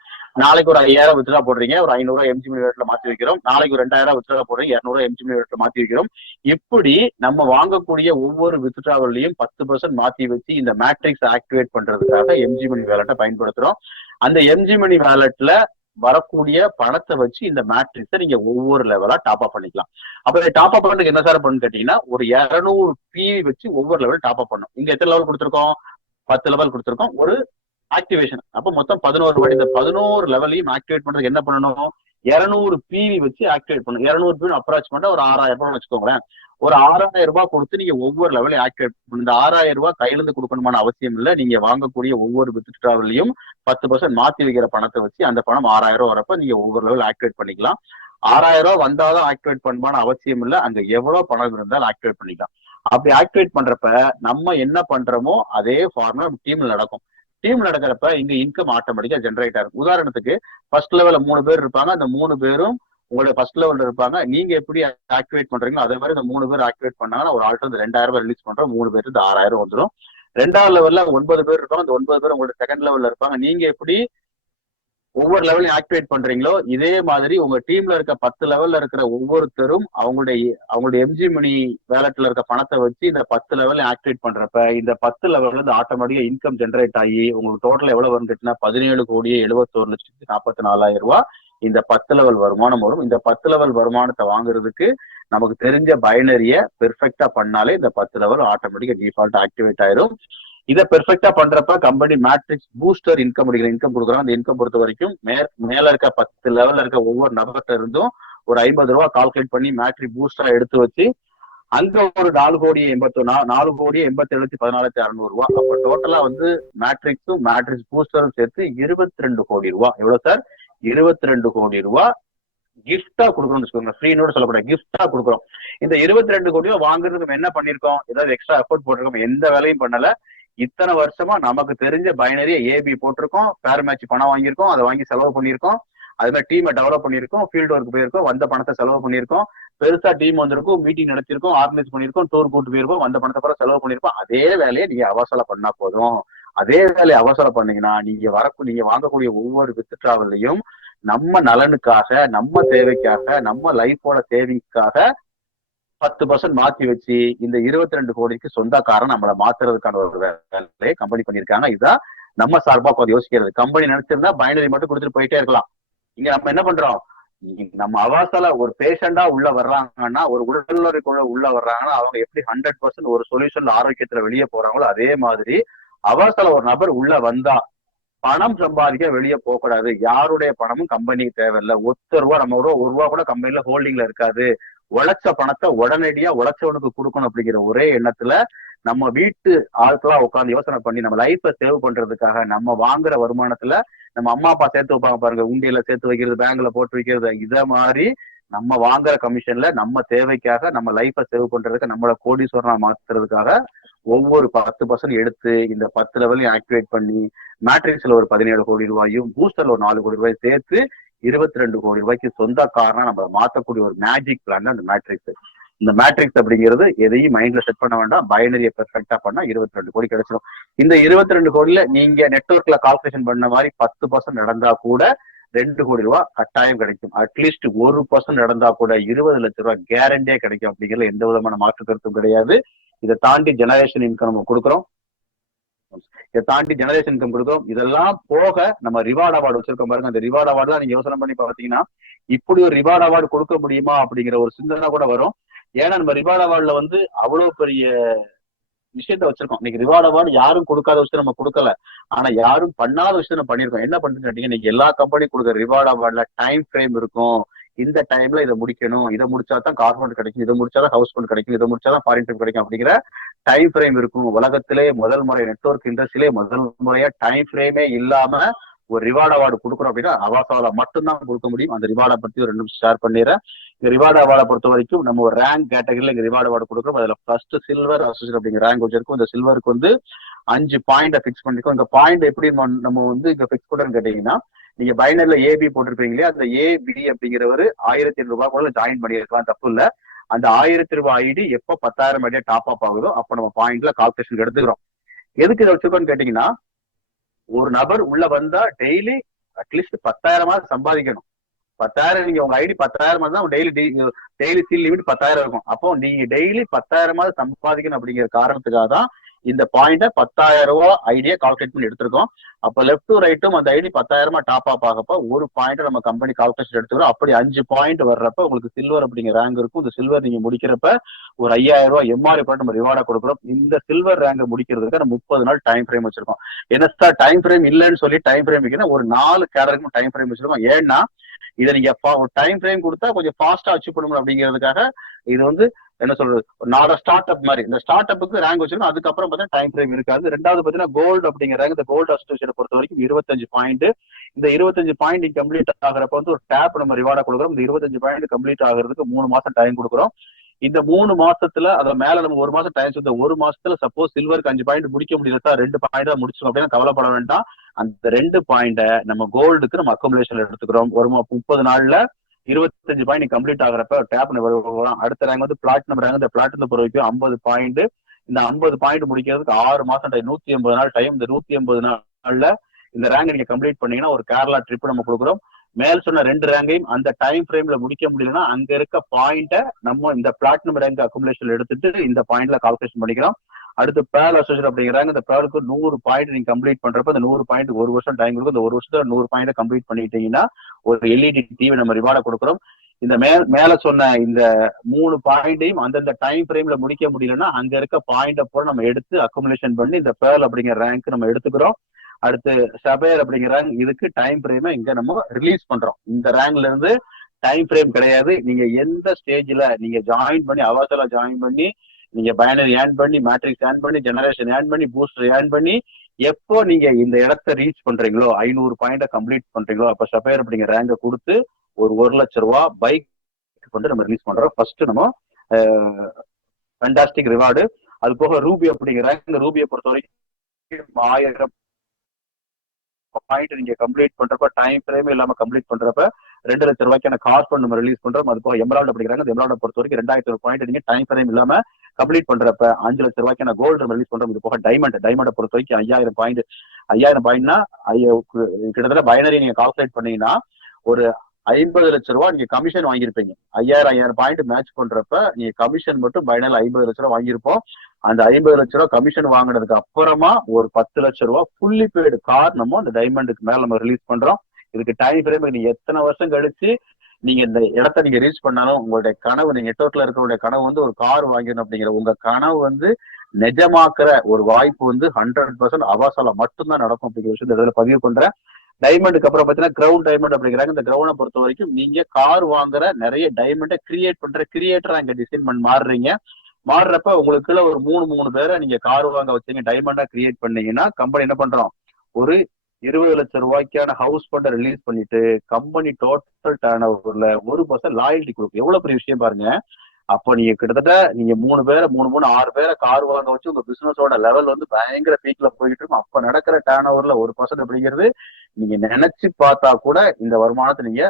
நாளைக்கு ஒரு 5,000 வித்ட்ரா போடுறீங்க, ஒரு 500 ரூபாய் எம்ஜி மணி வேலட்ல மாத்தி வைக்கிறோம். நாளைக்கு ஒரு 2,000 வித்ட்ரா போடுறீங்க, 200 ரூபாய் எம்ஜி மணி வேலட்ல மாத்தி வைக்கிறோம். இப்படி நம்ம வாங்கக்கூடிய ஒவ்வொரு வித்ட்ராவிலையும் 10% மாத்தி வச்சு இந்த மேட்ரிக்ஸ் ஆக்டிவேட் பண்றதுக்காக எம்ஜி மணி வேலட்டை பயன்படுத்துறோம். அந்த எம்ஜி மணி வேலட்ல வரக்கூடிய பணத்தை வச்சு இந்த மேட்ரிக்ஸை நீங்க ஒவ்வொரு லெவலா டாப் அப் பண்ணிக்கலாம். அப்ப டாப் அப் பண்ணுறதுக்கு என்ன சார் பண்ணு கேட்டீங்கன்னா, ஒரு 200 பிவி வச்சு ஒவ்வொரு லெவல் டாப் அப் பண்ணும். இங்க எத்தனை லெவல் கொடுத்துருக்கோம்? 10 லெவல் கொடுத்துருக்கோம். ஒரு ஆக்டிவேஷன் அப்ப மொத்தம் 11 வாட்டி. இந்த 11 லெவலையும் ஆக்டிவேட் பண்றதுக்கு என்ன பண்ணணும்? 200 பிவி வச்சு ஆக்டிவேட் பண்ணணும். 200 பிவி அப்ரோச் பண்ணா ஒரு 6,000 ரூபாய் வச்சுக்கோங்களேன். ஒரு 6,000 ரூபாய் கொடுத்து நீங்க ஒவ்வொரு லெவலையும் ஆக்டிவேட் பண்ணணும். இந்த 6,000 ரூபாய் கையில இருந்து கொடுக்கணுமான அவசியம் இல்லை. நீங்க வாங்கக்கூடிய ஒவ்வொரு வித்ட்ராவிலையும் 10% மாத்தி வைக்கிற பணத்தை வச்சு அந்த பணம் 6,000 ரூபாய் வரப்ப நீங்க ஒவ்வொரு லெவல் ஆக்டிவேட் பண்ணிக்கலாம். 6,000 ரூபாய் வந்தாதான் ஆக்டிவேட் பண்ணமான அவசியம் இல்லை. அங்க எவ்வளவு பணம் இருந்தாலும் ஆக்டிவேட் பண்ணிக்கலாம். அப்படி ஆக்டிவேட் பண்றப்ப நம்ம என்ன பண்றோமோ அதே ஃபார்முலா டீம்ல நடக்கும். டீம் நடக்கிறப்ப இங்க இன்கம் ஆட்டோமேட்டிக்கா ஜென்ரேட் ஆகும். உதாரணத்துக்கு ஃபர்ஸ்ட் லெவல்ல 3 பேர் இருப்பாங்க. அந்த 3 பேரும் உங்களுடைய ஃபர்ஸ்ட் லெவல்ல இருப்பாங்க. நீங்க எப்படி ஆக்டிவேட் பண்றீங்களோ அதே மாதிரி இந்த 3 பேர் ஆக்டிவேட் பண்ணாங்கன்னா ஒரு ஆள்கிட்ட 2,000 ரூபாய் ரிலீஸ் பண்றோம். 3 பேருக்கு 6,000 வந்துடும். 2வது லெவல்ல 9 பேர் இருப்பாங்க. அந்த 9 பேர் உங்களோட செகண்ட் லெவல்ல இருப்பாங்க. நீங்க எப்படி ஒவ்வொரு லெவலையும் ஆக்டிவேட் பண்றீங்களோ இதே மாதிரி உங்க டீம்ல இருக்க 10 லெவல்ல இருக்கிற ஒவ்வொருத்தரும் அவங்களுடைய எம்ஜி மணி வேலட்ல இருக்க பணத்தை வச்சு இந்த 10 லெவலையும் ஆக்டிவேட் பண்றப்ப இந்த 10 லெவல்ல இருந்து ஆட்டோமேட்டிக்கா இன்கம் ஜென்ரேட் ஆகி உங்களுக்கு டோட்டல் எவ்வளவு வந்துட்டுன்னா 17,71,44,000 ரூபாய் இந்த 10 லெவல் வருமானம் வரும். இந்த 10 லெவல் வருமானத்தை வாங்குறதுக்கு நமக்கு தெரிஞ்ச பைனரிய பெர்ஃபெக்டா பண்ணாலே இந்த 10 லெவல் ஆட்டோமேட்டிக்கா டிஃபால்ட் ஆக்டிவேட் ஆயிரும். இதை பெர்ஃபெக்டா பண்றப்ப company matrix booster income income கொடுக்குறாங்க. அந்த இன்கம் பொறுத்த வரைக்கும் மேல இருக்க 10 லெவல்ல இருக்க ஒவ்வொரு நபர்கிட்ட இருந்தும் ஒரு 50 ரூபாய் கால்குலேட் பண்ணி மேட்ரிக் பூஸ்டரா எடுத்து வச்சு அங்க ஒரு 4,87,14,600 ரூபாய். அப்ப டோட்டலா மேட்ரிக்ஸும் மேட்ரிக்ஸ் பூஸ்டரும் சேர்த்து 22 கோடி ரூபாய். எவ்வளவு சார்? 22 கோடி ரூபாய் கிஃப்டா கொடுக்குறோம்னு வச்சுக்கோங்க, ஃப்ரீனோட சொல்லக்கூடாது, கிஃப்டா கொடுக்குறோம். இந்த 22 கோடி ரூபாய் வாங்குறதுக்கு நம்ம என்ன பண்ணிருக்கோம், ஏதாவது எக்ஸ்ட்ரா எஃபோர்ட் போட்டிருக்கோம்? எந்த வேலையும் பண்ணல. இத்தனை வருஷமா நமக்கு தெரிஞ்ச பைனரியை ஏபி போட்டிருக்கோம், பேர் மேட்ச் பணம் வாங்கியிருக்கோம், அதை வாங்கி செலவு பண்ணியிருக்கோம், அது மாதிரி டீமை டெவலப் பண்ணியிருக்கோம், ஃபீல்டு ஒர்க் போயிருக்கோம், வந்த பணத்தை செலவு பண்ணியிருக்கோம், பெருசா டீம் வந்திருக்கும், மீட்டிங் நடத்திருக்கோம், ஆர்கனைஸ் பண்ணியிருக்கோம், டூர் கூட்டு போயிருக்கோம், வந்த பணத்தை கூட செலவு பண்ணியிருக்கோம். அதே வேலையை நீங்க அவசரம் பண்ணா போதும். அதே வேலையை அவசரம் பண்ணீங்கன்னா நீங்க வாங்கக்கூடிய ஒவ்வொரு வித் டிராவல்லையும் நம்ம நலனுக்காக, நம்ம தேவைக்காக, நம்ம லைஃபோட சேவிங்ஸ்க்காக 10% மாத்தி வச்சு இந்த 22 கோடிக்கு சொந்தக்காரன் நம்மளை மாத்துறதுக்கான ஒரு வேலையை கம்பெனி பண்ணிருக்காங்க. இதுதான் நம்ம சார்பா கொஞ்சம் யோசிக்கிறது. கம்பெனி நினைச்சிருந்தா பைனரி மட்டும் கொடுத்துட்டு போயிட்டே இருக்கலாம். இங்க நம்ம என்ன பண்றோம், நம்ம அவாசால ஒரு பேஷண்டா உள்ள வர்றாங்கன்னா, ஒரு உடல்நலக்குள்ள உள்ள வர்றாங்கன்னா, அவங்க எப்படி 100% ஒரு சொல்யூஷன்ல ஆரோக்கியத்துல வெளியே போறாங்களோ அதே மாதிரி அவாசால ஒரு நபர் உள்ள வந்தா பணம் சம்பாதிக்க வெளியே போக கூடாது. யாருடைய பணமும் கம்பெனிக்கு தேவையில்லை. ₹1 நம்ம ₹1 கூட கம்பெனில ஹோல்டிங்ல இருக்காது. உழைச்ச பணத்தை உடனடியா உழைச்சவனுக்கு கொடுக்கணும் அப்படிங்கிற ஒரே எண்ணத்துல நம்ம வீட்டு ஆட்களா உட்காந்து யோசனை பண்ணி நம்ம லைஃபை சேவ் பண்றதுக்காக நம்ம வாங்குற வருமானத்துல நம்ம அம்மா அப்பா சேர்த்து வைப்பாங்க பாருங்க, உண்டியில சேர்த்து வைக்கிறது, பேங்க்ல போட்டு வைக்கிறது, இத மாதிரி நம்ம வாங்குற கமிஷன்ல நம்ம தேவைக்காக நம்ம லைஃபை சேவ் பண்றதுக்கு, நம்மள கோடீஸ்வரனா மாத்துறதுக்காக ஒவ்வொரு 10% எடுத்து இந்த 10 லெவலையும் ஆக்டிவேட் பண்ணி மேட்ரிக்ஸ்ல ஒரு 17 கோடி ரூபாயும் பூஸ்டர்ல ஒரு 4 கோடி ரூபாய் சேர்த்து 22 கோடி ரூபாய்க்கு சொந்த காரணம் நம்ம மாத்தக்கூடிய ஒரு மேஜிக் பிளான் அந்த மேட்ரிக்ஸ். இந்த மேட்ரிக்ஸ் அப்படிங்கிறது எதையும் மைண்ட்ல செட் பண்ண வேண்டாம், பைனரியை பெர்ஃபெக்டா பண்ணா 22 கோடி கிடைச்சிடும். இந்த 22 கோடியில நீங்க நெட்வொர்க்ல கால்குலேஷன் பண்ண மாதிரி 10% நடந்தா கூட 2 கோடி ரூபாய் கட்டாயம் கிடைக்கும். அட்லீஸ்ட் 1% நடந்தா கூட 20 லட்சம் ரூபாய் கேரண்டியா கிடைக்கும். அப்படிங்கிறது எந்த விதமான மாற்று கருத்தும் கிடையாது. இதை தாண்டி ஜெனரேஷன் இன்கம் நம்ம கொடுக்குறோம். இதை தாண்டி ஜெனரேஷன் இன்கம் கொடுக்கும். இதெல்லாம் போக நம்ம ரிவார்ட் அவார்டு வச்சிருக்கோம் பாருங்க. அந்த ரிவார்ட் அவார்டு தான் நீங்க யோசனை பண்ணி பாத்தீங்கன்னா இப்படி ஒரு ரிவார்ட் அவார்டு கொடுக்க முடியுமா அப்படிங்கிற ஒரு சிந்தனை கூட வரும். ஏன்னா நம்ம ரிவார்ட் அவார்டுல வந்து அவ்வளவு பெரிய விஷயத்த வச்சிருக்கோம். இன்னைக்கு ரிவார்ட் அவார்டு யாரும் கொடுக்காத விஷயம் நம்ம கொடுக்கல, ஆனா யாரும் பண்ணாத விஷயம் நம்ம பண்ணிருக்கோம். என்ன பண்ணுன்னு கேட்டீங்க, இன்னைக்கு எல்லா கம்பெனி கொடுக்குற ரிவார்ட் அவார்டுல டைம் ஃப்ரேம் இருக்கும். இந்த டைம்ல இதை முடிக்கணும், இதை முடிச்சாதான் கார்போரேட் கிடைக்கும், இதை முடிச்சாதான் ஹவுஸ் ஃபண்ட் கிடைக்கும், இதை முடிச்சாதான் ஃபாரின் ட்ரிப் கிடைக்கும் அப்படிங்கிற டைம் ஃப்ரேம் இருக்கும். உலகத்திலே முதல் முறை நெட்வொர்க் இண்டஸ்ட்ரியிலே முதல் முறையா டைம் ஃப்ரேமே இல்லாம ஒரு ரிவார்ட் அவார்டு கொடுக்குறோம் அப்படின்னா அவாசால மட்டும்தான் கொடுக்க முடியும். அந்த ரிவார்டை பத்தி ஒரு 2 நிமிஷம் ஷேர் பண்ணிடுறேன். இந்த ரிவார்டு அவார்டை பொறுத்த வரைக்கும் நம்ம ஒரு ரேங்க் கேட்டகரியில இங்க ரிவார்டு அவார்டு கொடுக்குறோம். அதுல ஃபர்ஸ்ட் சில்வர் அசோசியேட் அப்படிங்கிற ரேங்க் வச்சிருக்கும். இந்த சில்வருக்கு வந்து 5 பாயிண்ட பிக்ஸ் பண்ணிருக்கோம். இந்த பாயிண்ட் எப்படி நம்ம வந்து இங்க பிக்ஸ் பண்ணுறோம்னு கேட்டீங்கன்னா, நீங்க பைனர்ல ஏபி போட்டிருப்பீங்களே, அந்த ஏபி அப்படிங்கிறவர் 1800 ரூபாய் கூட ஜாயின் பண்ணிருக்கலாம், தப்பு இல்ல. அந்த 1000 ரூபாய் ஐடி எப்போ 10,000 ஐடியா டாப் அப் ஆகுதோ அப்ப நம்ம பாயிண்ட்ல கால்குலேஷன் எடுத்துக்கிறோம். எதுக்கு இதை வச்சிருக்கோம்னு கேட்டீங்கன்னா, ஒரு நபர் உள்ள வந்தா டெய்லி அட்லீஸ்ட் 10,000 சம்பாதிக்கணும். 10,000 நீங்க உங்க ஐடி 10,000 தான் டெய்லி சீல் லிமிட் 10,000 இருக்கும். அப்போ நீங்க டெய்லி 10,000 சம்பாதிக்கணும் அப்படிங்கிற காரணத்துக்காக தான் இந்த பாயிண்ட 10,000 ரூபாய் ஐடியா கால்குலேட் பண்ணி எடுத்திருக்கோம். அப்ப லெஃப்ட் டு ரைட்டும் அந்த ஐடி 10,000 டாப் அப் ஆகப்ப ஒரு பாயிண்ட் நம்ம கம்பெனி கால்குலேஷன் எடுத்துக்கிறோம். அப்படி 5 பாயிண்ட் வர்றப்ப உங்களுக்கு சில்வர் அப்படிங்கிற ரேங்க் இருக்கும். இந்த சில்வர் நீங்க முடிக்கிறப்ப ஒரு 5,000 ரூபாய் எம்ஆர்ஐ பண்ணி நம்ம ரிவார்டா கொடுக்குறோம். இந்த சில்வர் ரேங்க் முடிக்கிறதுக்கு நம்ம 30 நாள் டைம் ஃப்ரேம் வச்சிருக்கோம். என்ன சார் டைம் ஃப்ரேம் இல்லைன்னு சொல்லி டைம் ஃப்ரேம் வைக்கணும், ஒரு 4 கேடருக்கும் டைம் ஃப்ரேம் வச்சிருக்கோம். ஏன்னா இதை நீங்க ஒரு டைம் ஃப்ரேம் கொடுத்தா கொஞ்சம் ஃபாஸ்டா அச்சீவ் பண்ணணும் அப்படிங்கிறதுக்காக இது வந்து என்ன சொல்றது, நாட ஸ்டார்ட் அப் மாதிரி இந்த ஸ்டார்ட் அப்புக்கு ரேங்க் வச்சிருக்கோம். அதுக்கப்புறம் பார்த்தீங்கன்னா டைம் ஃப்ரேம் இருக்காது. ரெண்டாவது பார்த்தீங்கன்னா கோல்டு அப்படிங்கிற ரேங்க், இந்த கோல்டு அசோசியேஷனை பொறுத்த வரைக்கும் 25 பாயிண்ட். இந்த 25 பாயிண்ட் கம்ப்ளீட் ஆகிறப்ப வந்து ஒரு டேப் நம்ம ரிவார்டா கொடுக்குறோம். இந்த 25 பாயிண்ட் கம்ப்ளீட் ஆகிறதுக்கு 3 மாசம் டைம் கொடுக்குறோம். இந்த 3 மாசத்துல அதை மேல நம்ம 1 மாசம் டைம் சொல்லுவோம். 1 மாசத்துல சப்போஸ் சில்வருக்கு 5 பாயிண்ட் முடிக்க முடியல, 2 பாயிண்ட் தான் முடிச்சோம் அப்படின்னா கவலைப்பட வேண்டாம். அந்த 2 பாயிண்ட நம்ம கோல்டுக்கு நம்ம அக்குமுலேஷன்ல எடுத்துக்கிறோம். ஒரு 30 நாள்ல 25 பாயிண்ட் கம்ப்ளீட் ஆகிறப்ப டேப் வரும். அடுத்த ரேங்க் வந்து பிளாட்டினம் ரேங்க். இந்த பிளாட்டினம் பொறுத்த வரைக்கும் 50 பாயிண்ட். இந்த 50 பாயிண்ட் முடிக்கிறதுக்கு 6 மாசம் டைம், 180 நாள் டைம். இந்த 180 நாள்ல இந்த ரேங்க் நீங்க கம்ப்ளீட் பண்ணீங்கன்னா ஒரு கேரளா ட்ரிப் நம்ம கொடுக்குறோம். மேல் சொன்ன 2 ரேங்கையும் அந்த டைம் ஃப்ரேம்ல முடிக்க முடியலன்னா அங்க இருக்க பாயிண்ட நம்ம இந்த பிளாட்டினம் ரேங்க் அக்குமுலேஷன்ல எடுத்துட்டு இந்த பாயிண்ட்ல கால்குலேஷன் பண்ணிக்கிறோம். அடுத்து பேல் அசோசியேட் அப்படிங்கிறாங்க. இந்த பேலுக்கு 100 பாயிண்ட் நீங்க கம்ப்ளீட் பண்றப்ப இந்த 100 பாயிண்ட் 1 வருஷம் டைம் கொடுக்கும். இந்த 1 வருஷத்துல 100 பாயிண்ட் கம்ப்ளீட் பண்ணிட்டீங்கன்னா ஒரு எல்இடி டிவி நம்ம ரிவார்டா கொடுக்குறோம். இந்த மேல சொன்ன இந்த 3 பாயிண்டையும் அந்தந்த டைம் ஃப்ரேம்ல முடிக்க முடியலன்னா அங்க இருக்க பாயிண்ட போல நம்ம எடுத்து அக்குமுலேஷன் பண்ணி இந்த பேல் அப்படிங்கிற ரேங்க் நம்ம எடுத்துக்கிறோம். அடுத்து சபேர் அப்படிங்கிற ரேங்க், இதுக்கு டைம் ஃப்ரேமை இங்க நம்ம ரிலீஸ் பண்றோம். இந்த ரேங்க்ல இருந்து டைம் ஃப்ரேம் கிடையாது. நீங்க எந்த ஸ்டேஜ்ல நீங்க ஜாயின் பண்ணி அவசர ஜாயின் பண்ணி நீங்க பைனரி ஏர்ன் பண்ணி, மேட்ரிக்ஸ் ஏர்ன் பண்ணி, ஜெனரேஷன் ஏர்ன் பண்ணி, பூஸ்டர் ஏர்ன் பண்ணி எப்போ நீங்க இந்த இடத்த ரீச் பண்றீங்களோ 500 பாயிண்ட கம்ப்ளீட் பண்றீங்களோ அப்ப சபேர் அப்படிங்கிற ரேங்க கொடுத்து ஒரு 1,00,000 பைக் வந்து நம்ம ரிலீஸ் பண்றோம். ஃபர்ஸ்ட் நம்ம ஃபேண்டாஸ்டிக் ரிவார்டு. அது போக ரூபி அப்படிங்கிற இந்த ரூபியை பொறுத்த வரைக்கும் 1000 பாயிண்ட் நீங்க கம்ப்ளீட் பண்றப்ப டைம் ஃப்ரேம் இல்லாம கம்ப்ளீட் பண்றப்ப 2,00,000 கார் ஃபண்ட் நம்ம ரிலீஸ் பண்றோம். அது போக எமரால்டு அப்படிங்கிறாங்க. இந்த எமரால்டை பொறுத்த வரைக்கும் 2,000 பாயிண்ட் நீங்க டைம் ஃப்ரேம் இல்லாம கம்ப்ளீட் பண்றப்ப 5,00,000 கோல்டு நம்ம ரிலீஸ் பண்றோம். இது போக டைமண்டை பொறுத்த வரைக்கும் 5,000 பாயிண்ட்னா கிட்டத்தட்ட பைனரி நீங்க கால்குலேட் பண்ணீங்கன்னா ஒரு 50,00,000 நீங்க கமிஷன் வாங்கியிருப்பீங்க. 5,000 பாயிண்ட் மேட்ச் பண்றப்ப நீங்க கமிஷன் மட்டும் பைனல் 50,00,000 வாங்கியிருப்போம். அந்த 50,00,000 கமிஷன் வாங்கினதுக்கு அப்புறமா ஒரு 10,00,000 ஃபுல்லி பெய்டு கார் நம்ம அந்த டைமண்டுக்கு மேல நம்ம ரிலீஸ் பண்றோம். இதுக்கு டைம் ஃப்ரேம் நீங்க எத்தனை வருஷம் கழிச்சு நீங்க இந்த இடத்த நீங்க ரீச் பண்ணாலும் உங்களுடைய கனவு, நீங்க நெட்வொர்க்ல இருக்கிற கனவு வந்து ஒரு கார் வாங்கணும் அப்படிங்கிற உங்க கனவு வந்து நிஜமாக்குற ஒரு வாய்ப்பு வந்து 100% அவாசால மட்டும்தான் நடக்கும் அப்படிங்கிற விஷயத்த இதுல பதிவு பண்றேன். டைமண்டுக்கு அப்புறம் பாத்தீங்கன்னா கிரவுண்ட் டைமண்ட் அப்படிங்கிறாங்க. இந்த கிரவுண்டை பொறுத்த வரைக்கும் நீங்க கார் வாங்குற நிறைய டைமண்டை கிரியேட் பண்ற கிரியேட்டரா இங்க டிசைன் பண்ணி மாறுறப்ப உங்களுக்குள்ள ஒரு 3 பேரை நீங்க கார் வாங்க வச்சீங்க டைமண்டா கிரியேட் பண்ணீங்கன்னா கம்பெனி என்ன பண்றோம், ஒரு 20,00,000 ஹவுஸ் ஃபண்டை ரிலீஸ் பண்ணிட்டு கம்பெனி டோட்டல் டர்ன் ஓவர்ல 1% லாயல்ட்டி கொடுக்கும். எவ்வளவு பெரிய விஷயம் பாருங்க. அப்போ நீங்க கிட்டத்தட்ட நீங்க 3 பேரை 6 பேரை கார் வாங்க வச்சு உங்க பிசினஸோட லெவல் வந்து பயங்கர பீக்ல போயிட்டு இருக்கும். அப்ப நடக்கிற டர்ன் ஓவர்ல 1% அப்படிங்கிறது நீங்க நினைச்சு பார்த்தா கூட இந்த வருமானத்தை நீங்க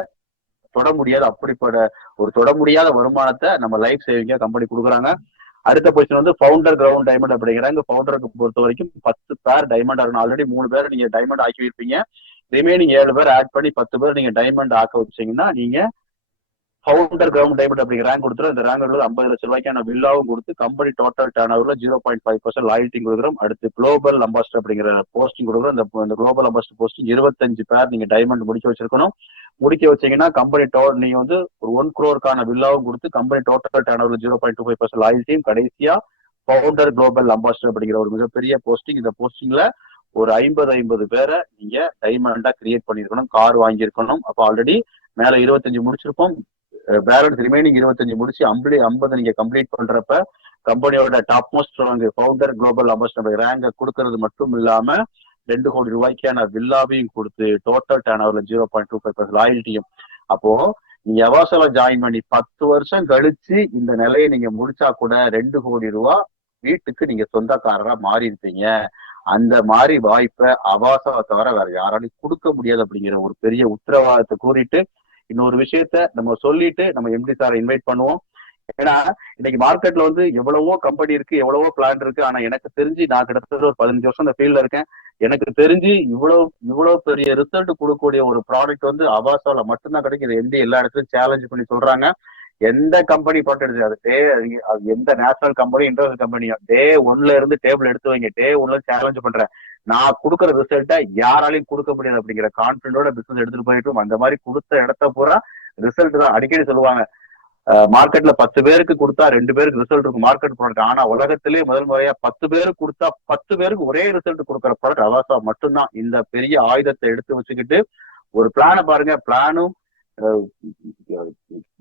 தொட முடியாது. அப்படிப்பட்ட ஒரு தொட முடியாத வருமானத்தை நம்ம லைஃப் சேவிங்கா கம்பெனி கொடுக்குறாங்க. அடுத்த பொசிஷன் வந்து ஃபவுண்டர் கிரவுண்ட் டைமண்ட் அப்படிங்கிறாங்க. ஃபவுண்டருக்கு பொறுத்த வரைக்கும் 10 பேர் டைமண்ட் ஆகணும். ஆல்ரெடி 3 பேர் நீங்க டைமண்ட் ஆக்கி வைப்பீங்க. ரிமைனிங் 7 பேர் ஆட் பண்ணி 10 பேர் நீங்க டைமண்ட் ஆக்க வச்சீங்கன்னா நீங்க ஃபவுண்டர் கிரவுண்ட் டைமண்ட் அப்படிங்கிற ரேங்க் கொடுத்துரும். இந்த ரேங்க் 50,00,000 வில்லாவும் கொடுத்து கம்பெனி டோட்டல் டர்ன் ஓவர்ல 0.5% லாயல்ட்டி கொடுக்குறோம். அடுத்து குளோபல் அம்பாஸ்டர் அப்படிங்கிற போஸ்டிங் கொடுக்குறோம். இந்த குளோபல் அம்பாஸ்டர் போஸ்டிங் 25 பேர் நீங்க டைமண்ட் முடிக்க வச்சிருக்கணும். முடிக்க வச்சீங்கன்னா கம்பெனி நீங்க வந்து ஒரு 1 crore வில்லாவும் கொடுத்து கம்பெனி டோட்டல் டர்ன் ஓவர்ல 0.25% லாயல்ட்டியும் கடைசியா ஃபவுண்டர் குளோபல் அம்பாஸ்டர் அப்படிங்கிற ஒரு மிகப்பெரிய போஸ்டிங். இந்த போஸ்டிங்ல ஒரு 50 பேரை நீங்க டைமண்டா கிரியேட் பண்ணிருக்கணும், கார் வாங்கியிருக்கணும். அப்போ ஆல்ரெடி மேல 25 முடிச்சிருப்போம். பேலன்ஸ் ரிமைனிங் 25 முடிச்சு 50 நீங்க கம்ப்ளீட் பண்றப்ப கம்பெனியோட top most founder global ambassador ரேங்க கொடுக்கறது மட்டும் இல்லாம 2 கோடி ரூபாய்க்கான வில்லாவையும் கொடுத்து டோட்டல் டர்ன் ஓவர்ல 0.25% லாயல்ட்டியும். அப்போ நீங்க அவாசால ஜாயின் பண்ணி 10 வருஷம் கழிச்சு இந்த நிலையை நீங்க முடிச்சா கூட 2 கோடி ரூபாய் வீட்டுக்கு நீங்க சொந்தக்காரரா மாறி இருப்பீங்க. அந்த மாதிரி வாய்ப்பை அவாசாவை தவிர வேற யாராலையும் கொடுக்க முடியாது அப்படிங்கிற ஒரு பெரிய உத்தரவாதத்தை கூறிட்டு இன்னொரு விஷயத்த நம்ம சொல்லிட்டு நம்ம எம்டி சாரை இன்வைட் பண்ணுவோம். ஏன்னா இன்னைக்கு மார்க்கெட்ல வந்து எவ்வளவோ கம்பெனி இருக்கு, எவ்வளவோ பிளான் இருக்கு. ஆனா எனக்கு தெரிஞ்சு நான் கிட்டத்தட்ட ஒரு 15 வருஷம் இந்த ஃபீல்ட்ல இருக்கேன். எனக்கு தெரிஞ்சு இவ்வளவு பெரிய ரிசல்ட் கொடுக்கக்கூடிய ஒரு ப்ராடக்ட் வந்து அவாசால மட்டும்தான் கிடைக்கும். இதை எல்லா இடத்துலயும் சேலஞ்ச் பண்ணி சொல்றாங்க. எந்த கம்பெனி போட்டு அது எந்த நேஷனல் கம்பெனி இன்டர்நேஷனல் கம்பெனியோ டே 1ல இருந்து டேபிள் எடுத்து வைங்க. டே 1ல சேலஞ்ச் பண்றேன், நான் கொடுக்குற ரிசல்ட்டை யாராலையும் கொடுக்க முடியாது அப்படிங்கிற கான்பிடண்டோட பிசினஸ் எடுத்துட்டு போயிட்டு அந்த மாதிரி கொடுத்த இடத்த பூரா ரிசல்ட் தான். அடிக்கடி சொல்லுவாங்க மார்க்கெட்ல 10 பேருக்கு கொடுத்தா 2 பேருக்கு ரிசல்ட் இருக்கும் மார்க்கெட் ப்ராடக்ட். ஆனா உலகத்திலே முதல் முறையா 10 பேருக்கு கொடுத்தா 10 பேருக்கு ஒரே ரிசல்ட் கொடுக்குற ப்ராடக்ட் அவாசா மட்டும்தான். இந்த பெரிய ஆயுதத்தை எடுத்து வச்சுக்கிட்டு ஒரு பிளானை பாருங்க. பிளானும்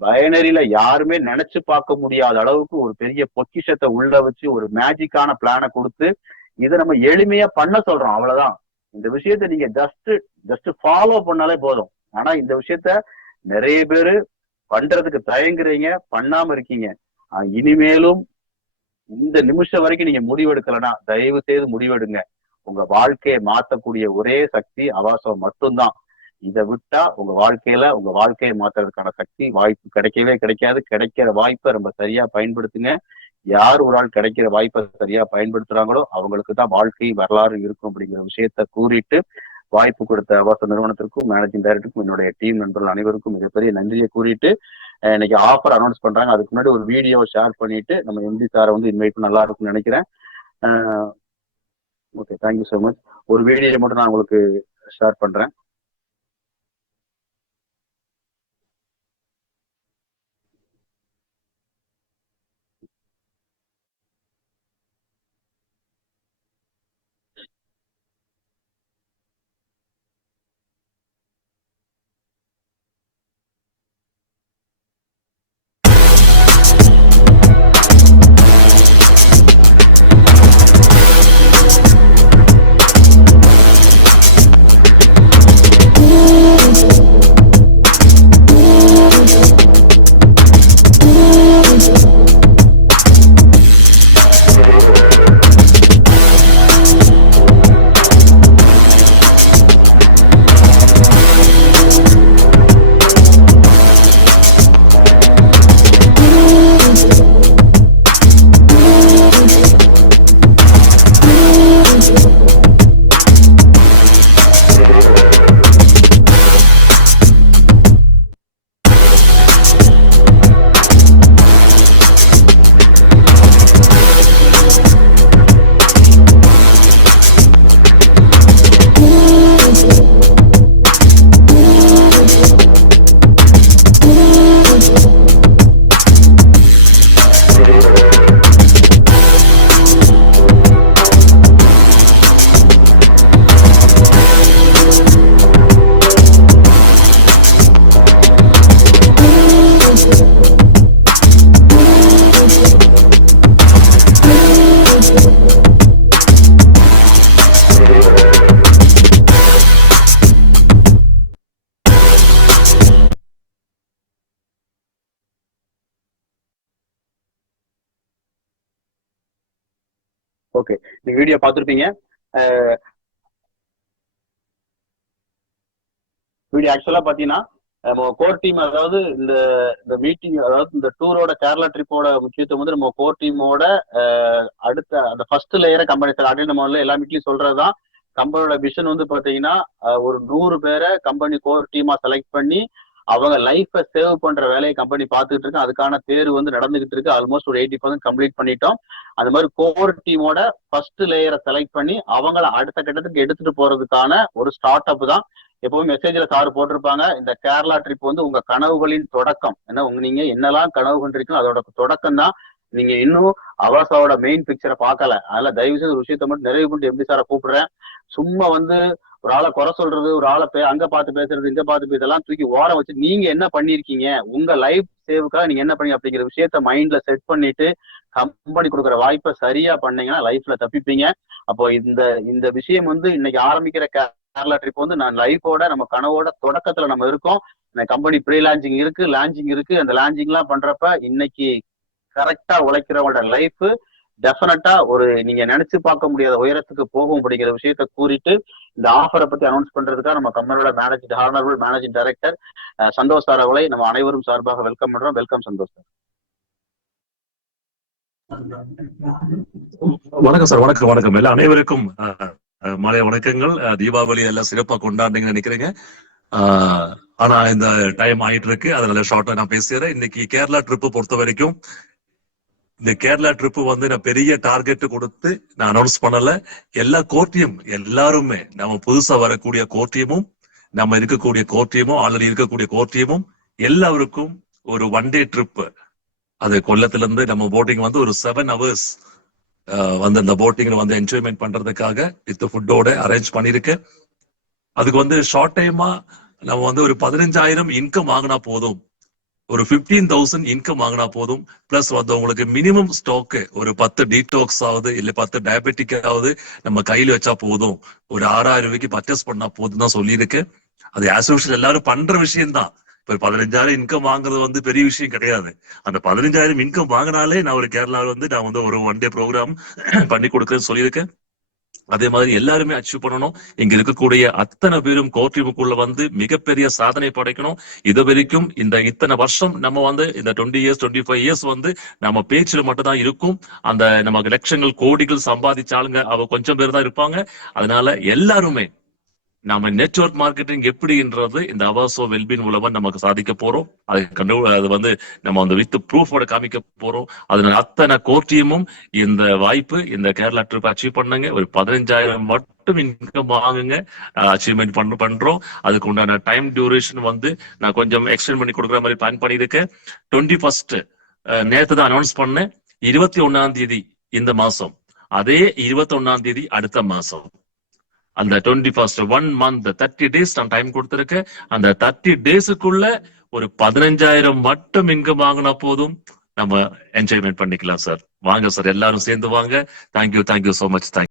பைனரியில யாருமே நினைச்சு பார்க்க முடியாத அளவுக்கு ஒரு பெரிய பொக்கிஷத்தை உள்ள வச்சு ஒரு மேஜிக்கான பிளானை கொடுத்து இதை நம்ம எளிமையா பண்ண சொல்றோம். அவ்வளவுதான். இந்த விஷயத்த நீங்க ஜஸ்ட் ஃபாலோ பண்ணாலே போதும். ஆனா இந்த விஷயத்த நிறைய பேரு பண்றதுக்கு தயங்குறீங்க, பண்ணாம இருக்கீங்க. இனிமேலும் இந்த நிமிஷம் வரைக்கும் நீங்க முடிவெடுக்கலன்னா தயவு செய்து முடிவெடுங்க. உங்க வாழ்க்கையை மாற்றக்கூடிய ஒரே சக்தி அவாசம் மட்டும்தான். இதை விட்டா உங்க வாழ்க்கையை மாத்துறதுக்கான சக்தி வாய்ப்பு கிடைக்கவே கிடைக்காது. கிடைக்கிற வாய்ப்பை ரொம்ப சரியா பயன்படுத்துங்க. யார் ஒரு ஆள் கிடைக்கிற வாய்ப்பை சரியா பயன்படுத்துறாங்களோ அவங்களுக்கு தான் வாழ்க்கை வரலாறு இருக்கும் அப்படிங்கிற விஷயத்த கூறிட்டு வாய்ப்பு கொடுத்த அவாச நிறுவனத்திற்கும் மேனேஜிங் டைரக்டருக்கும் என்னுடைய டீம் நண்பர்கள் அனைவருக்கும் மிகப்பெரிய நன்றியை கூறிட்டு இன்னைக்கு ஆஃபர் அனௌன்ஸ் பண்றாங்க. அதுக்கு முன்னாடி ஒரு வீடியோ ஷேர் பண்ணிட்டு நம்ம எம்டி சாரை வந்து இன்வைட் நல்லா இருக்கும்னு நினைக்கிறேன். Okay, thank you so much. ஒரு வீடியோ மட்டும் நான் உங்களுக்கு ஷேர் பண்றேன். ஓகே, நீங்க வீடியோ பார்த்துருப்பீங்க. வீடியோ ஆக்சுவலா பாத்தீங்கன்னா நம்ம கோர் டீம், அதாவது இந்த மீட்டிங், அதாவது இந்த டூரோட கேரளா ட்ரிப்போட முக்கியத்துவம் வந்து நம்ம கோர் டீமோட அடுத்த அந்த ஃபர்ஸ்ட் லேயரை கம்பெனி அப்படின்னு நம்ம எல்லா மீட்லயும் சொல்றதுதான். கம்பெனியோட விஷன் வந்து பாத்தீங்கன்னா ஒரு 100 பேரை கம்பெனி கோர் டீமா செலக்ட் பண்ணி அவங்க லைஃபை சேவ் பண்ற வேலையை கம்பெனி பார்த்துட்டு இருக்கு. அதுக்கான தேர்வு வந்து நடந்துகிட்டு இருக்கு. ஆல்மோஸ்ட் ஒரு 80% கம்ப்ளீட் பண்ணிட்டோம். அந்த மாதிரி கோர் டீமோட ஃபர்ஸ்ட் லேயரை செலக்ட் பண்ணி அவங்கள அடுத்த கட்டத்துக்கு எடுத்துட்டு போறதுக்கான ஒரு ஸ்டார்ட் அப் தான். எப்பவும் மெசேஜ்ல சார் போட்டிருப்பாங்க, இந்த கேரளா ட்ரிப் வந்து உங்க கனவுகளின் தொடக்கம். ஏன்னா நீங்க என்னெல்லாம் கனவு கண்டிருக்கீங்களோ அதோட தொடக்கம் தான். நீங்க இன்னும் அவாசாவோட மெயின் பிக்சரை பார்க்கல. அதனால தயவு செய்து ஒரு விஷயத்த மட்டும் நிறைவு பண்ணிட்டு எப்படி சாரை கூப்பிடுறேன். சும்மா வந்து ஒரு ஆளை குறை சொல்றது, ஒரு ஆளை அங்க பார்த்து பேசுறது, இங்க பார்த்து பேசலாம் தூக்கி ஓரம் வச்சு நீங்க என்ன பண்ணிருக்கீங்க, உங்க லைஃப் சேவுக்காக நீங்க என்ன பண்ணீங்க அப்படிங்கிற விஷயத்த மைண்ட்ல செட் பண்ணிட்டு கம்பெனி கொடுக்குற வாய்ப்பை சரியா பண்ணீங்கன்னா லைஃப்ல தப்பிப்பீங்க. அப்போ இந்த விஷயம் வந்து இன்னைக்கு ஆரம்பிக்கிற கேரளா ட்ரிப் வந்து நான் லைஃபோட நம்ம கனவோட தொடக்கத்துல நம்ம இருக்கோம். கம்பெனி ப்ரீ லான்ச்சிங் இருக்கு, லான்ச்சிங் இருக்கு. அந்த லான்ச்சிங் எல்லாம் பண்றப்ப இன்னைக்கு கரெக்டா உழைக்கிறவங்களோட லைஃப் டெஃபினட்டா ஒரு நீங்க நினைச்சு பார்க்க முடியாத உயரத்துக்கு போகும் அப்படிங்கிற விஷயத்த கூறிட்டு இந்த ஆஃபரை பத்தி அனௌன்ஸ் பண்றதுக்காக நம்ம கம்பெனியோட honourable managing director Santosh sir அவர்களை நம்ம அனைவரும் சார்பாக வெல்கம் பண்றோம். Welcome Santosh sir. வணக்கம் சார். வணக்கம் வணக்கம் எல்லாம் அனைவருக்கும் மாலை வணக்கங்கள். தீபாவளி எல்லாம் சிறப்பா கொண்டாடுங்கன்னு நினைக்கிறேங்க. ஆனா இந்த டைம் ஆயிட்டு இருக்கு, அதனால ஷார்ட்டா நான் பேசுறேன். இன்னைக்கு கேரளா ட்ரிப் பொறுத்த வரைக்கும் இந்த கேரளா ட்ரிப் வந்து நான் பெரிய டார்கெட் கொடுத்து நான் அனௌன்ஸ் பண்ணல. எல்லா கோர்ட்டியும் எல்லாருமே நம்ம புதுசா வரக்கூடிய கோர்ட்டியமும் நம்ம இருக்கக்கூடிய கோர்ட்டியமும் ஆல்ரெடி இருக்கக்கூடிய கோர்ட்டியமும் எல்லாருக்கும் ஒரு 1 டே ட்ரிப். அது கொல்லத்துல இருந்து நம்ம போட்டிங் வந்து ஒரு 7 hours வந்து அந்த போட்டிங்ல வந்து என்ஜாய்மெண்ட் பண்றதுக்காக வித் ஃபுட்டோட அரேஞ்ச் பண்ணிருக்கேன். அதுக்கு வந்து ஷார்ட் டைமா நம்ம வந்து ஒரு 15,000 இன்கம் வாங்கினா போதும், ஒரு 15,000 இன்கம் வாங்கினா போதும். பிளஸ் வந்து உங்களுக்கு மினிமம் ஸ்டாக் ஒரு 10 டீடாக்ஸ் ஆகுது இல்ல 10 டயபெட்டிக் ஆகுது நம்ம கையில வச்சா போதும், ஒரு 6,000 ரூபாய்க்கு பர்ச்சேஸ் பண்ணா போதும் தான் சொல்லியிருக்கேன். அது ஆஸ் யூஷுவல் எல்லாரும் பண்ற விஷயம் தான். இப்ப 15,000 இன்கம் வாங்குறது வந்து பெரிய விஷயம் கிடையாது. அந்த 15,000 இன்கம் வாங்கினாலே நான் ஒரு கேரளாவில் வந்து நான் வந்து ஒரு 1 டே ப்ரோக்ராம் பண்ணி கொடுக்குறேன்னு சொல்லியிருக்கேன். அதே மாதிரி எல்லாருமே அச்சீவ் பண்ணணும். இங்க இருக்கக்கூடிய அத்தனை பேரும் கோர்ட்டிமுக்குள்ள வந்து மிகப்பெரிய சாதனை படைக்கணும். இது வரைக்கும் இத்தனை வருஷம் நம்ம வந்து இந்த 20 years 25 years வந்து நம்ம பேச்சுல மட்டும் தான் இருக்கும். அந்த நமக்கு லட்சங்கள் கோடிகள் சம்பாதிச்சாலுங்க அவ கொஞ்சம் பேர் தான் இருப்பாங்க. அதனால எல்லாருமே நம்ம நெட்வொர்க் மார்க்கெட்டிங் எப்படின்றது இந்த அவாசோ வெல்பீன் மூலமா நமக்கு சாதிக்க போறோம். அது வந்து நம்ம அந்த வித் ப்ரூஃபோட காமிக்க போறோம். அதனால அத்தனை கோர்ட்டியமும் இந்த வாய்ப்பு இந்த கேரளா ட்ரிப் அச்சீவ் பண்ணுங்க. ஒரு 15,000 மட்டும் இன்கம் வாங்குங்க, அச்சீவ்மெண்ட் பண்றோம். அதுக்கு உண்டான டைம் டியூரேஷன் வந்து நான் கொஞ்சம் எக்ஸ்டெண்ட் பண்ணி கொடுக்குற மாதிரி பிளான் பண்ணியிருக்கேன். 21st நேற்று தான் அனௌன்ஸ் பண்ணேன். 21ஆம் தேதி இந்த மாசம், அதே 21ஆம் தேதி அடுத்த மாசம், அந்த 21st 1 month 30 days நான் டைம் கொடுத்திருக்கேன். அந்த 30 daysக்குள்ள ஒரு 15,000 மட்டும் இன்கம் வாங்கினா போதும், நம்ம என்ஜாய்மெண்ட் பண்ணிக்கலாம் சார். வாங்க சார், எல்லாரும் சேர்ந்து வாங்க. Thank you so much.